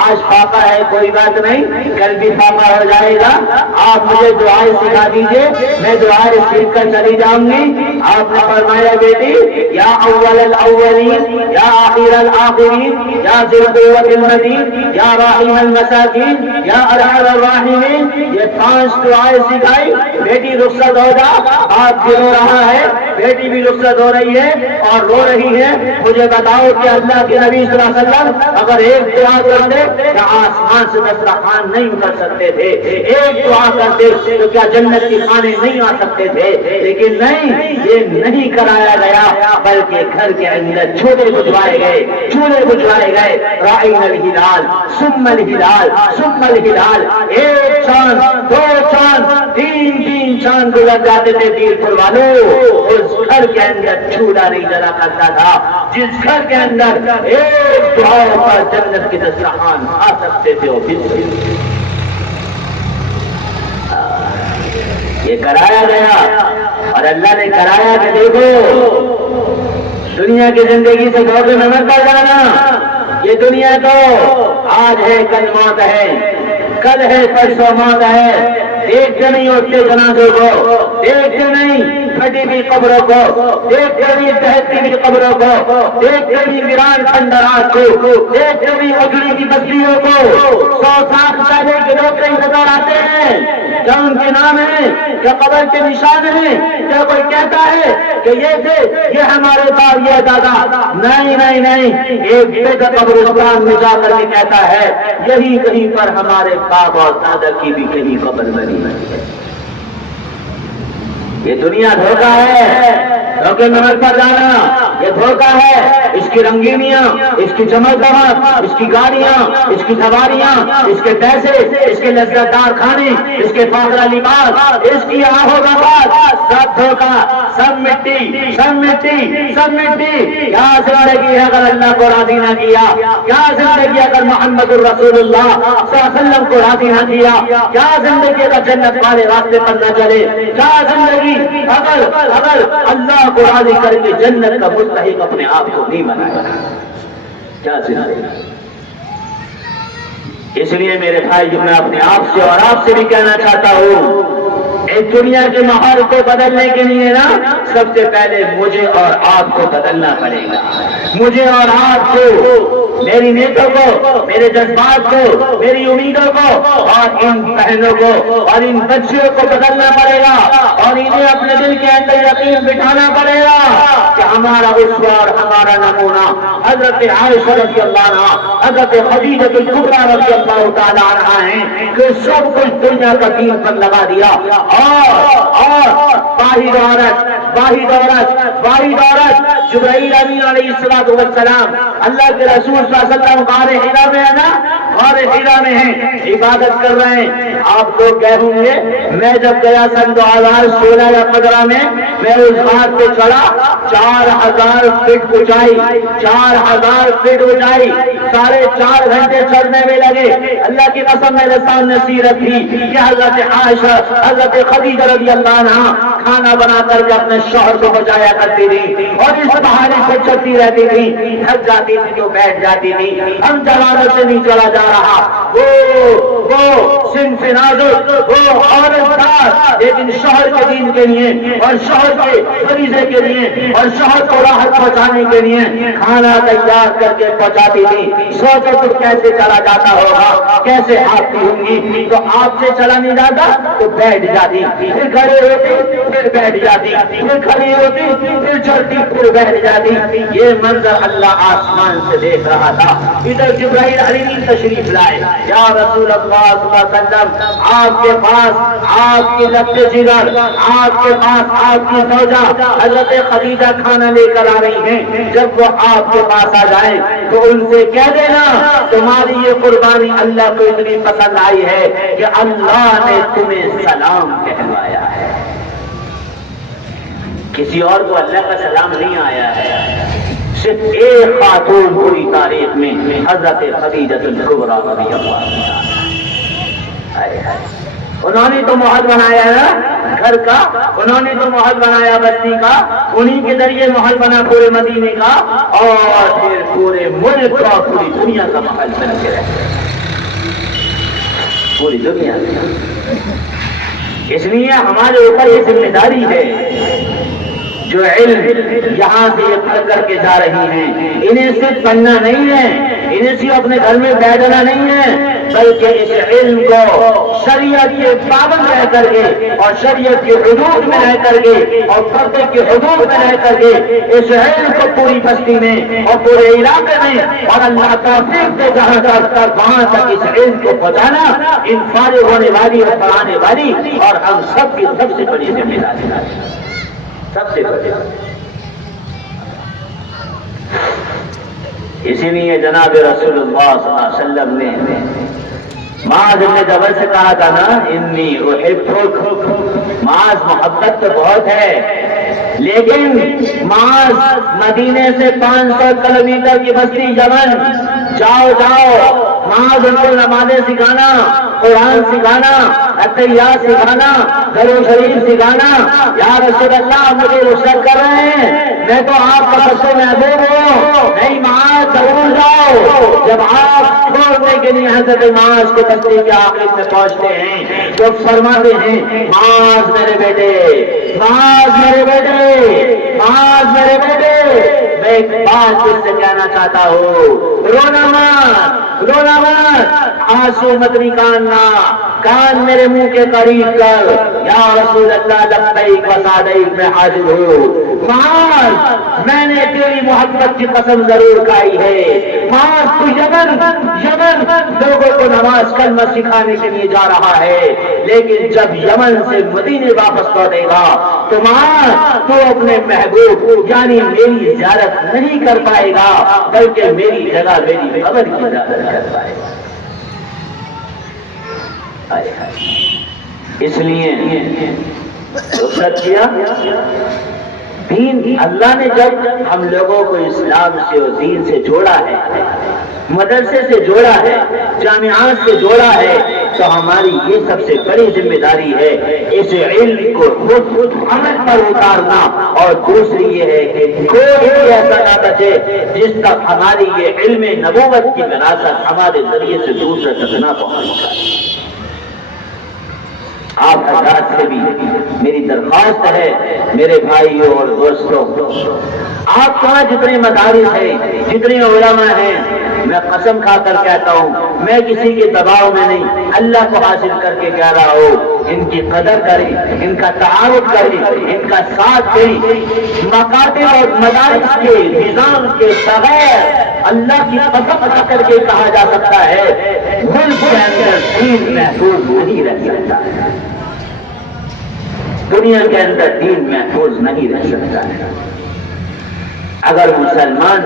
آج فاقہ ہے کوئی بات نہیں، کل بھی فاقہ ہو جائے گا، آپ مجھے دعائیں سکھا دیجئے، میں دعائیں سیکھ کر چلی جاؤں گی۔ آپ نے فرمایا بیٹی یا اول الاولین یا آخر الاخرین یا ذی القوۃ المتین یا راحم المساکین یا ارحم الراحمین، یہ 5 دعائیں سکھائی۔ بیٹی رخصت ہو جا، آپ بھی رو رہا ہے، بیٹی بھی رخصت ہو رہی ہے اور رو رہی ہے۔ مجھے بتاؤ کہ اللہ کے نبی صلی اللہ علیہ وسلم اگر ایک دعا کرتے کیا آسمان سے دسترخوان نہیں اتر سکتے تھے؟ ایک دعا کرتے تو کیا جنت کے کھانے نہیں آ سکتے تھے؟ لیکن نہیں، یہ نہیں کرایا گیا، بلکہ گھر کے اندر چھوٹے بجھوائے گئے، چولہے بجھوائے گئے۔ رائن الہلال ثم الہلال ثم الہلال، 1 چاند 2 چاند 3 چاند گزر جاتے تھے پیر پور والوں، اس گھر کے اندر چولہا نہیں جلا کرتا تھا جس گھر کے اندر ایک دعا پر جنت کے دسترخوان آ سکتے تھے۔ یہ کرایا گیا اور اللہ نے کرایا کہ دیکھو دنیا کی زندگی سے دھوکے میں مت پڑ جانا، یہ دنیا تو آج ہے کل موت ہے، کل ہے پرسوں موت ہے۔ دیکھتے نہیں اٹھتے جنازوں کو، دیکھتے نہیں پھٹی ہوئی قبروں کو، دیکھتے نہیں بہتی ہوئی قبروں کو، دیکھتے نہیں ویران کھنڈرات کو، دیکھتے نہیں اجڑی کی بستیوں کو۔ 100 سال پہلے کے لوگ کا انتظار آتے ہیں، کیا ان کے نام ہیں، کیا قبر کے نشان ہیں؟ کیا کوئی کہتا ہے کہ یہ تھے، یہ ہمارے باپ، یہ دادا؟ نہیں نہیں نہیں، ایک بیٹا قبرستان میں جا کر کے کہتا ہے یہی کہیں پر ہمارے باپ اور دادا کی بھی کہیں قبر بنی ہے۔ یہ دنیا دھوکہ ہے، دھوکے میں مت پڑ جانا، یہ دھوکہ ہے۔ اس کی رنگینیاں، اس کی چمک دمک، اس کی گاڑیاں، اس کی سواریاں، اس کے پیسے، اس کے لذت دار کھانے، اس کے فاخرہ لباس، اس کی آہو بات، سب دھوکہ، سب مٹی، سب مٹی، سب مٹی۔ کیا زندگی ہے اگر اللہ کو راضی نہ کیا؟ کیا زندگی اگر محمد الرسول اللہ صلی اللہ علیہ وسلم کو راضی نہ کیا؟ کیا زندگی اگر جنت والے راستے پر نہ چلے؟ کیا زندگی اگر اللہ کو راضی کر کے جنت کا مستحق اپنے آپ کو نہیں بنایا؟ کیا زندگی؟ اس لیے میرے بھائی میں اپنے آپ سے اور آپ سے بھی کہنا چاہتا ہوں، اس دنیا کے ماحول کو بدلنے کے لیے نا سب سے پہلے مجھے اور آپ کو بدلنا پڑے گا۔ مجھے اور آپ کو، میری نیتوں کو، میرے جذبات کو، میری امیدوں کو اور ان بہنوں کو اور ان بچیوں کو بدلنا پڑے گا، اور انہیں اپنے دل کے اندر یقین بٹھانا پڑے گا کہ ہمارا اسوہ اور ہمارا نمونہ حضرت عائشہ رضی اللہ عنہا، حضرت خدیجہ کبریٰ رضی اللہ تعالیٰ عنہا ہیں کہ سب کچھ دنیا کا دین پر لگا دیا، اور واحد عورت جبرائیل امین علیہ السلام اللہ کے رسول صلی اللہ علیہ وسلم غار حرا میں ہے نا، غار حرا میں ہیں، عبادت کر رہے ہیں۔ آپ لوگ کہوں گے میں جب گیا سن 2016 یا 15 میں اس غار پہ چڑھا، 4000 فٹ اونچائی، 4000 فٹ اونچائی، 4.5 گھنٹے چڑھنے میں لگے۔ اللہ کی قسم میرے سامنے سیرت تھی کہ حضرت عائشہ، حضرت خدیجہ رضی اللہ عنہا کھانا بنا کر کے اپنے شوہر کو بچایا کرتی تھی، اور اس پہاڑی سے چلتی رہتی تھی، تھک جاتی تھی تو بیٹھ جاتی تھی۔ ہم جوانوں سے نہیں چلا جا رہا، وہ صنف نازک، وہ عورت تھا، لیکن شوہر کے دین کے لیے اور شوہر کے فریضے کے لیے اور شوہر کو راحت پہنچانے کے لیے کھانا تیار کر کے پہنچاتی تھی۔ سوچو تو کیسے چلا جاتا ہوگا، کیسے ہاتھ ہوں گی؟ تو آپ سے چلا نہیں جاتا تو بیٹھ جاتی، پھر کھڑے ہوتی پھر بیٹھ جاتی، پھر کھڑی ہوتی پھر چلتی پھر بیٹھ جاتی۔ یہ منظر اللہ آسمان سے دیکھ رہا تھا۔ ادھر جبرائیل امین تشریف لائے، یا رسول اللہ صلی اللہ علیہ وسلم آپ کے پاس آپ کی لبِ جگر، آپ کے پاس آپ کی زوجہ حضرت خدیجہ کھانا لے کر آ رہی ہیں، جب وہ آپ کے پاس آ جائیں تو ان سے کہہ دینا تمہاری یہ قربانی اللہ کو اتنی پسند آئی ہے کہ اللہ نے تمہیں سلام کہلوایا ہے۔ کسی اور کو اللہ کا سلام نہیں آیا ہے، صرف ایک خاتون پوری تاریخ میں حضرت خدیجہ کبریٰ رضی اللہ عنہا۔ انہوں نے تو محل بنایا نا گھر کا، انہوں نے تو محل بنایا بستی کا، انہی کے ذریعے محل بنا پورے مدینے کا، اور پھر پورے ملک کا، پوری دنیا کا محل بن کے رہے، پوری دنیا کا۔ اس لیے ہمارے اوپر یہ ذمہ داری ہے، جو علم یہاں سے یہ پڑھ کر کے جا رہی ہیں، انہیں صرف پڑھنا نہیں ہے، انہیں صرف اپنے گھر میں بیٹھنا نہیں ہے، بلکہ اس علم کو شریعت کے پابند رہ کر کے اور شریعت کے حدود میں رہ کر کے اور پردے کے حدود میں رہ کر کے اس علم کو پوری بستی میں اور پورے علاقے میں اور اللہ توفیق سے جہاں تک وہاں تک اس علم کو پہنچانا ان فارغ ہونے والی اور پڑھانے والی اور ہم سب کی سب سے بڑی ذمہ داری ہے، سب سے بڑی۔ اسی لیے جناب رسول اللہ صلی اللہ علیہ وسلم نے معاذ ابن جبل سے کہا تھا نا، انی احبک۔ معاذ محبت تو بہت ہے، لیکن معاذ مدینے سے 500 کلومیٹر کی بستی یمن، جاؤ معاذ ان کو نمازیں سکھانا، قرآن سکھانا، اتحیات سکھانا، درود شریف سکھانا۔ یا رسول اللہ مجھے رخصت کر رہے ہیں، میں تو آپ کا سب سے محبوب ہوں۔ نہیں معاذ ضرور جاؤ۔ جب آپ چھوڑنے کے لیے حضرت معاذ کے بستی کے آخر میں پہنچتے ہیں تو فرماتے ہیں معاذ میرے بیٹے، معاذ میرے بیٹے، معاذ میرے بیٹے، میں ایک بات تجھ سے کہنا چاہتا ہوں، رونا مت، آنسو مت نکالنا، کان میرے منہ کے قریب کر، یا رسول اللہ لبیک و سعدیک میں حاضر ہوں۔ معاذ میں نے تیری محبت کی قسم ضرور کھائی ہے۔ معاذ تو یمن لوگوں کو نماز کلمہ سکھانے کے لیے جا رہا ہے، لیکن جب یمن سے مدینے واپس لوٹے گا تو معاذ تو اپنے محبوب یعنی میری زیارت نہیں کر پائے گا، بلکہ میری جگہ میری قبر کی زیارت کر پائے گا۔ اس لیے رخصت کیا دین۔ اللہ نے جب ہم لوگوں کو اسلام سے اور دین سے جوڑا ہے، مدرسے سے جوڑا ہے، جامعات سے جوڑا ہے، تو ہماری یہ سب سے بڑی ذمہ داری ہے اس علم کو خود عمل پر اتارنا، اور دوسری یہ ہے کہ کوئی ایسا نہ بچے جس تک ہماری یہ علم نبوت کی وراثت ہمارے ذریعے سے دوسرے تک نہ پہنچ جائے۔ آپ حضرات سے بھی میری درخواست ہے میرے بھائیوں اور دوستوں، آپ کے یہاں جتنے مدارس ہیں، جتنے علماء ہیں، میں قسم کھا کر کہتا ہوں، میں کسی کے دباؤ میں نہیں، اللہ کو حاصل کر کے کہہ رہا ہوں، ان کی قدر کریں، ان کا تعاون کریں، ان کا ساتھ دیں۔ مکاتب اور مدارس کے نظام کے بغیر اللہ کی قسم کھا کر کے کہا جا سکتا ہے ملک کے اندر دین محفوظ نہیں رہ سکتا ہے، دنیا کے اندر دین محفوظ نہیں رہ سکتا ہے اگر مسلمان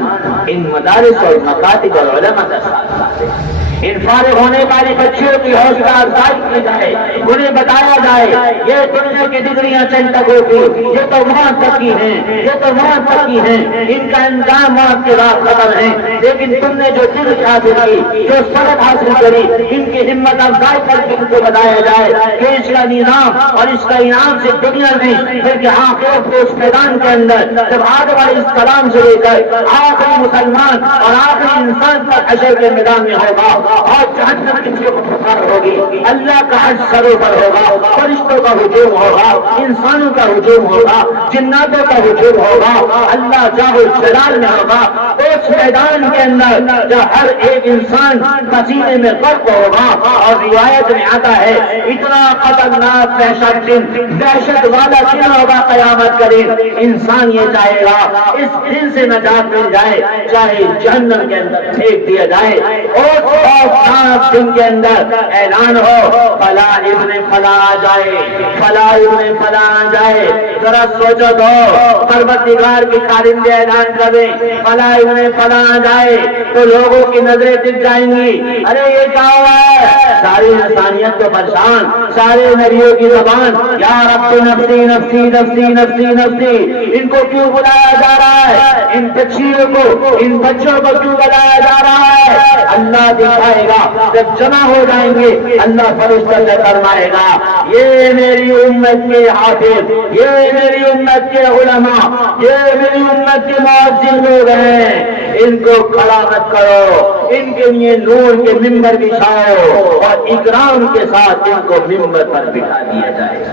ان مدارس اور مکاتب اور علماء کا ساتھ دیں۔ ان فارغ ہونے والی بچیوں کی حوصلہ افزائی کی جائے، انہیں بتایا جائے یہ دنیا کی ڈگریاں چند تک ہوتی، یہ تو وہاں تک کی ہیں، یہ تو وہاں تک کی ہیں، ان کا انجام وہاں کے بعد ختم ہے، لیکن تم نے جو ڈگری حاصل کی، جو سبق حاصل کری، ان کی ہمت افزائی کر کے ان کو بتایا جائے کہ اس کا نظام اور اس کا انعام صرف دنیا نہیں بلکہ آخرت کے اس میدان کے اندر جب آدم علیہ السلام سے لے کر آخری مسلمان اور آخری انسان تک حشر کے میدان میں ہوگا اور جہنم کی پکار ہوگی، اللہ کا عرش سروں پر ہوگا، فرشتوں کا ہجوم ہوگا، انسانوں کا ہجوم ہوگا، جناتوں کا ہجوم ہوگا، اللہ جاہ جلال میں ہوگا اس میدان کے اندر جب ہر ایک انسان پسینے میں غرق ہوگا، اور روایت میں آتا ہے اتنا خطرناک دہشت والا دن ہوگا قیامت کا دن، انسان یہ چاہے گا اس دن سے نجات مل جائے چاہے جہنم کے اندر پھینک دیا جائے۔ اور خوفناک دن کے اندر اعلان ہو فلاں ابن فلاں آ جائے، فلاں ابن فلاں آ جائے، ذرا سوچو تو پروردگار کی خارندے اعلان کریں فلاں ابن فلاں آ جائے تو لوگوں کی نظریں ٹک جائیں گی، ارے یہ کیا ہوا ہے؟ ساری انسانیت کو پریشان، سارے نبیوں کی زبان یا رب نفسی نفسی نفسی نفسی نفسی، ان کو کیوں بلایا جا رہا ہے؟ ان بچیوں کو، ان بچوں کو کیوں بلایا جا رہا ہے؟ اللہ دکھائے گا جب جمع ہو جائیں گے، اللہ فرشتوں سے فرمائے گا یہ میری امت کے حافظ، یہ میری امت کے علماء، یہ میری امت کے مؤذن لوگ ہیں، ان کو کھڑا مت کرو، ان کے لیے نور کے ممبر بچھاؤ اور اکرام کے ساتھ ان کو ممبر پر بٹھا دیا جائے۔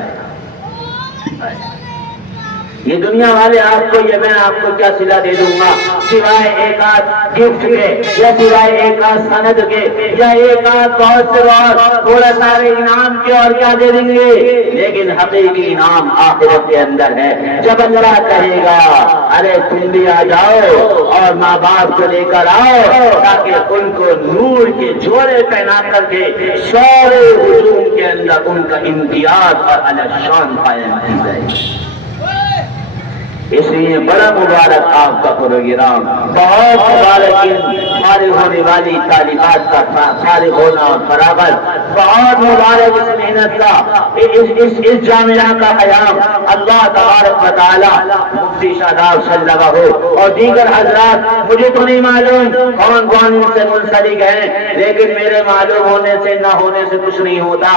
یہ دنیا والے آپ کو، یہ میں آپ کو کیا صلہ دے دوں گا سوائے ایک آدھ گفٹ کے، یا سوائے ایک آدھ سند کے، یا ایک آدھ بہت سے بہت تھوڑا سارے انعام کے، اور کیا دے دیں گے؟ لیکن حقیقی انعام آخرت کے اندر ہے جب اللہ کہے گا ارے تم بھی آ جاؤ اور ماں باپ کو لے کر آؤ تاکہ ان کو نور کے جوڑے پہنا کر کے سارے ہجوم کے اندر ان کا امتیاز اور اعلی شان قائم کی جائے۔ اس لیے بڑا مبارک آپ کا پروگرام، بہت مبارک فارغ ہونے والی تعلیمات کا فارغ ہونا اور فراغت، بہت مبارک اس محنت کا، اس جامعہ کا قیام۔ اللہ تبارک و تعالی مفتی شاداب صلی اللہ ہو اور دیگر حضرات، مجھے تو نہیں معلوم کون کون ان سے منسلک ہیں، لیکن میرے معلوم ہونے سے نہ ہونے سے کچھ نہیں ہوتا۔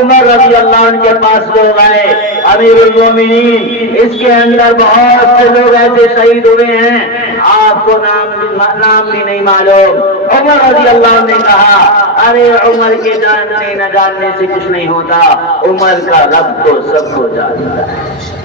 عمر رضی اللہ عنہ کے پاس لوگ آئے، امیر المومنین، اس کے اندر بہت سے لوگ ایسے شہید ہوئے ہیں آپ کو نام بھی نہیں معلوم۔ عمر رضی اللہ عنہ نے کہا ارے عمر کے جاننے نہ جاننے سے کچھ نہیں ہوتا، عمر کا رب تو سب کو جانتا ہے۔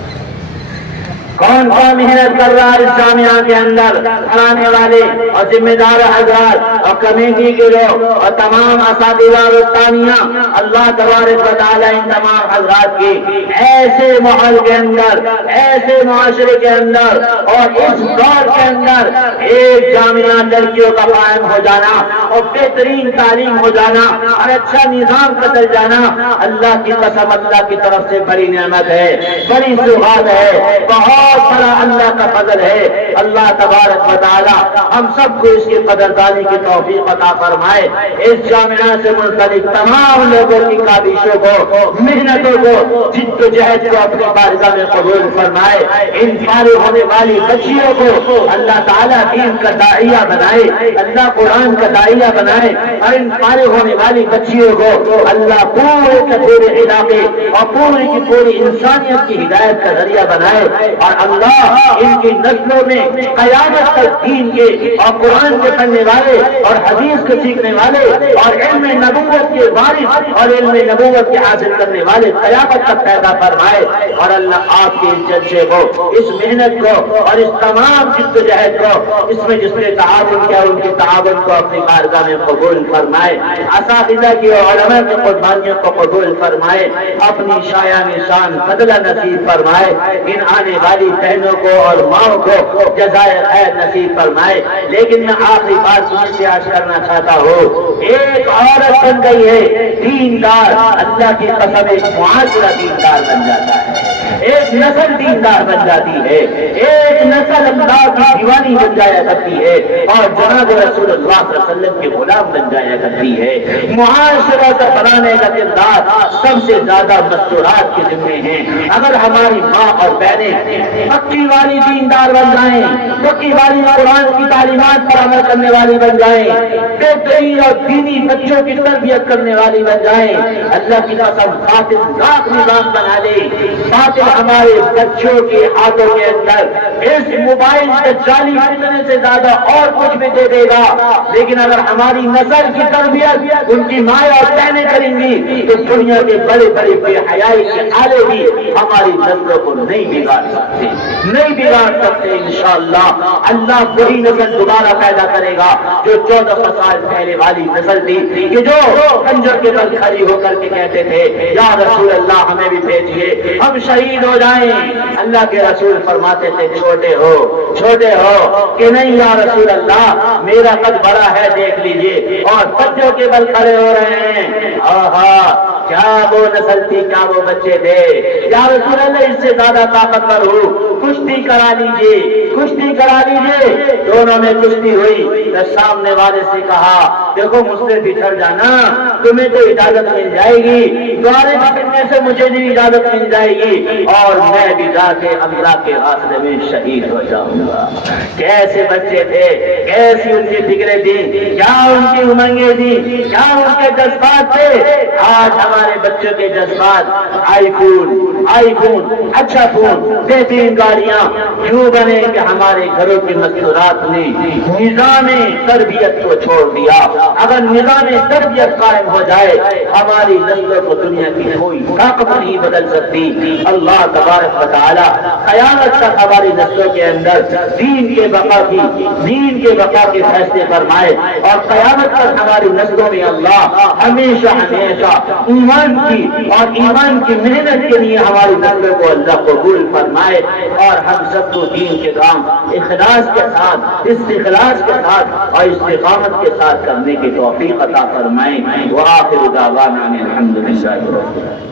کون کون محنت کر رہا ہے اس جامعہ کے اندر، پڑھانے والے اور ذمہ دار حضرات اور کمیٹی کے لوگ اور تمام اساتذہ اور ثانیہ، اللہ تبارک و تعالیٰ ان تمام حضرات کی ایسے ماحول کے اندر، ایسے معاشرے کے اندر اور اس دور کے اندر ایک جامعہ لڑکیوں کا قائم ہو جانا اور بہترین تعلیم ہو جانا اور اچھا نظام کا چل جانا، اللہ کی قسم اللہ کی طرف سے بڑی نعمت ہے، بڑی سوغات ہے، بہت بڑا اللہ کا فضل ہے۔ اللہ تبارک و تعالی ہم سب کو اس کی قدردانی کی توفیق عطا فرمائے۔ اس جامعہ سے منسلک تمام لوگوں کی کاوشوں کو، محنتوں کو، جد و جہد کو اپنی بارگاہ میں قبول فرمائے۔ ان فارغ ہونے والی بچیوں کو اللہ تعالیٰ دین کا داعیہ بنائے، اللہ قرآن کا داعیہ بنائے، اور ان فارغ ہونے والی بچیوں کو اللہ پورے کے پورے علاقے اور پوری کی پوری انسانیت کی ہدایت کا ذریعہ بنائے، اور اللہ ان کی نسلوں میں قیامت تک دین کے اور قرآن کے پڑھنے والے اور حدیث کے سیکھنے والے اور علم نبوت کے وارث اور علم نبوت کے حاصل کرنے والے قیامت تک پیدا فرمائے. اور اللہ آپ کی اس جلسے کو, اس محنت کو اور اس تمام جدوجہد کو, اس میں جس نے تعاون کیا ان کے تعاون کو اپنی بارگاہ میں قبول فرمائے. اساتذہ کی اور علماء کی قربانیوں کو قبول فرمائے. اپنی شایان شان بدلہ نصیب فرمائے. ان آنے والی بہنوں کو اور ماؤں کو جزائے خیر نصیب فرمائے. لیکن میں آخری بات تمہیں سے عرض کرنا چاہتا ہوں, ایک عورت بن گئی ہے دیندار, اللہ کی قسم ایک معاشرہ دیندار بن جاتا ہے, ایک نسل دیندار بن جاتی ہے, ایک نسل اللہ کی دیوانی بن جایا کرتی ہے اور جناب رسول اللہ صلی اللہ علیہ وسلم کے غلام بن جایا کرتی ہے. معاشرہ کا بنانے کا کردار سب سے زیادہ مستورات کے ذمے ہیں. اگر ہماری ماں اور بہنیں پکی والی دیندار بن جائیں, پکی والی قرآن کی تعلیمات پر عمل کرنے والی بن جائیں, بہترین اور دینی بچوں کی تربیت کرنے والی بن جائیں, اللہ کی قسم باطل لاکھ نظام بنا لے, باطل ہمارے بچوں کے ہاتھوں کے اندر اس موبائل سے جعلی فتنے سے زیادہ اور کچھ بھی دے دے گا. لیکن اگر ہماری نسل کی تربیت ان کی ماں اور بہنیں کریں گی تو دنیا کے بڑے بڑے بے حیائی کے آلے بھی ہماری نسلوں کو نہیں بگاڑ سکتے, نہیں بگاڑ سکتے. انشاءاللہ اللہ وہی نسل دوبارہ پیدا کرے گا جو 1400 سال پہلے والی نسل تھی کہ جو خنجر کے بل کھڑی ہو کر کے کہتے تھے یا رسول اللہ ہمیں بھی بھیجیے, ہم شہید ہو جائیں. اللہ کے رسول فرماتے تھے چھوٹے ہو کہ نہیں یا رسول اللہ میرا قد بڑا ہے دیکھ لیجئے, اور بچوں کے بل کھڑے ہو رہے ہیں. آہا کیا وہ نسل تھی, کیا وہ بچے تھے. یا رسول اللہ اس سے زیادہ طاقتور ہوں, کشتی کرا لیجئے, کشتی کرا لیجئے. دونوں میں کشتی ہوئی تو سامنے والے سے کہا دیکھو مجھ سے بچھڑ جانا, تمہیں تو اجازت مل جائے گی, تمہارے بچنے سے مجھے بھی اجازت مل جائے گی اور میں بھی جا کے اللہ کے راستے میں شہید ہو جاؤں گا. کیسے بچے تھے, کیسی ان کی فکریں تھیں, کیا ان کی امنگیں تھیں, کیا ان کے جذبات تھے. آج ہمارے بچوں کے جذبات آئی فون, اچھا فون, بہترین گاڑیاں کیوں بنے کہ ہمارے گھروں کی مستورات نے نظام تربیت کو چھوڑ دیا. اگر نظام تربیت قائم ہو جائے ہماری نسلوں کو دنیا کی کوئی طاقت نہیں بدل سکتی. اللہ تبارک و تعالی قیامت تک ہماری نسلوں کے اندر دین کے بقا کے فیصلے فرمائے اور قیامت تک ہماری نسلوں میں اللہ ہمیشہ ایمان کی محنت کے لیے ہماری نسلوں کو اللہ قبول فرمائے اور ہم سب کو دین کے کام اخلاص کے ساتھ, استخلاص کے ساتھ اور استقامت کے ساتھ کرنے کی توفیق عطا فرمائے. وآخر دعوانا الحمدللہ رب العالمین.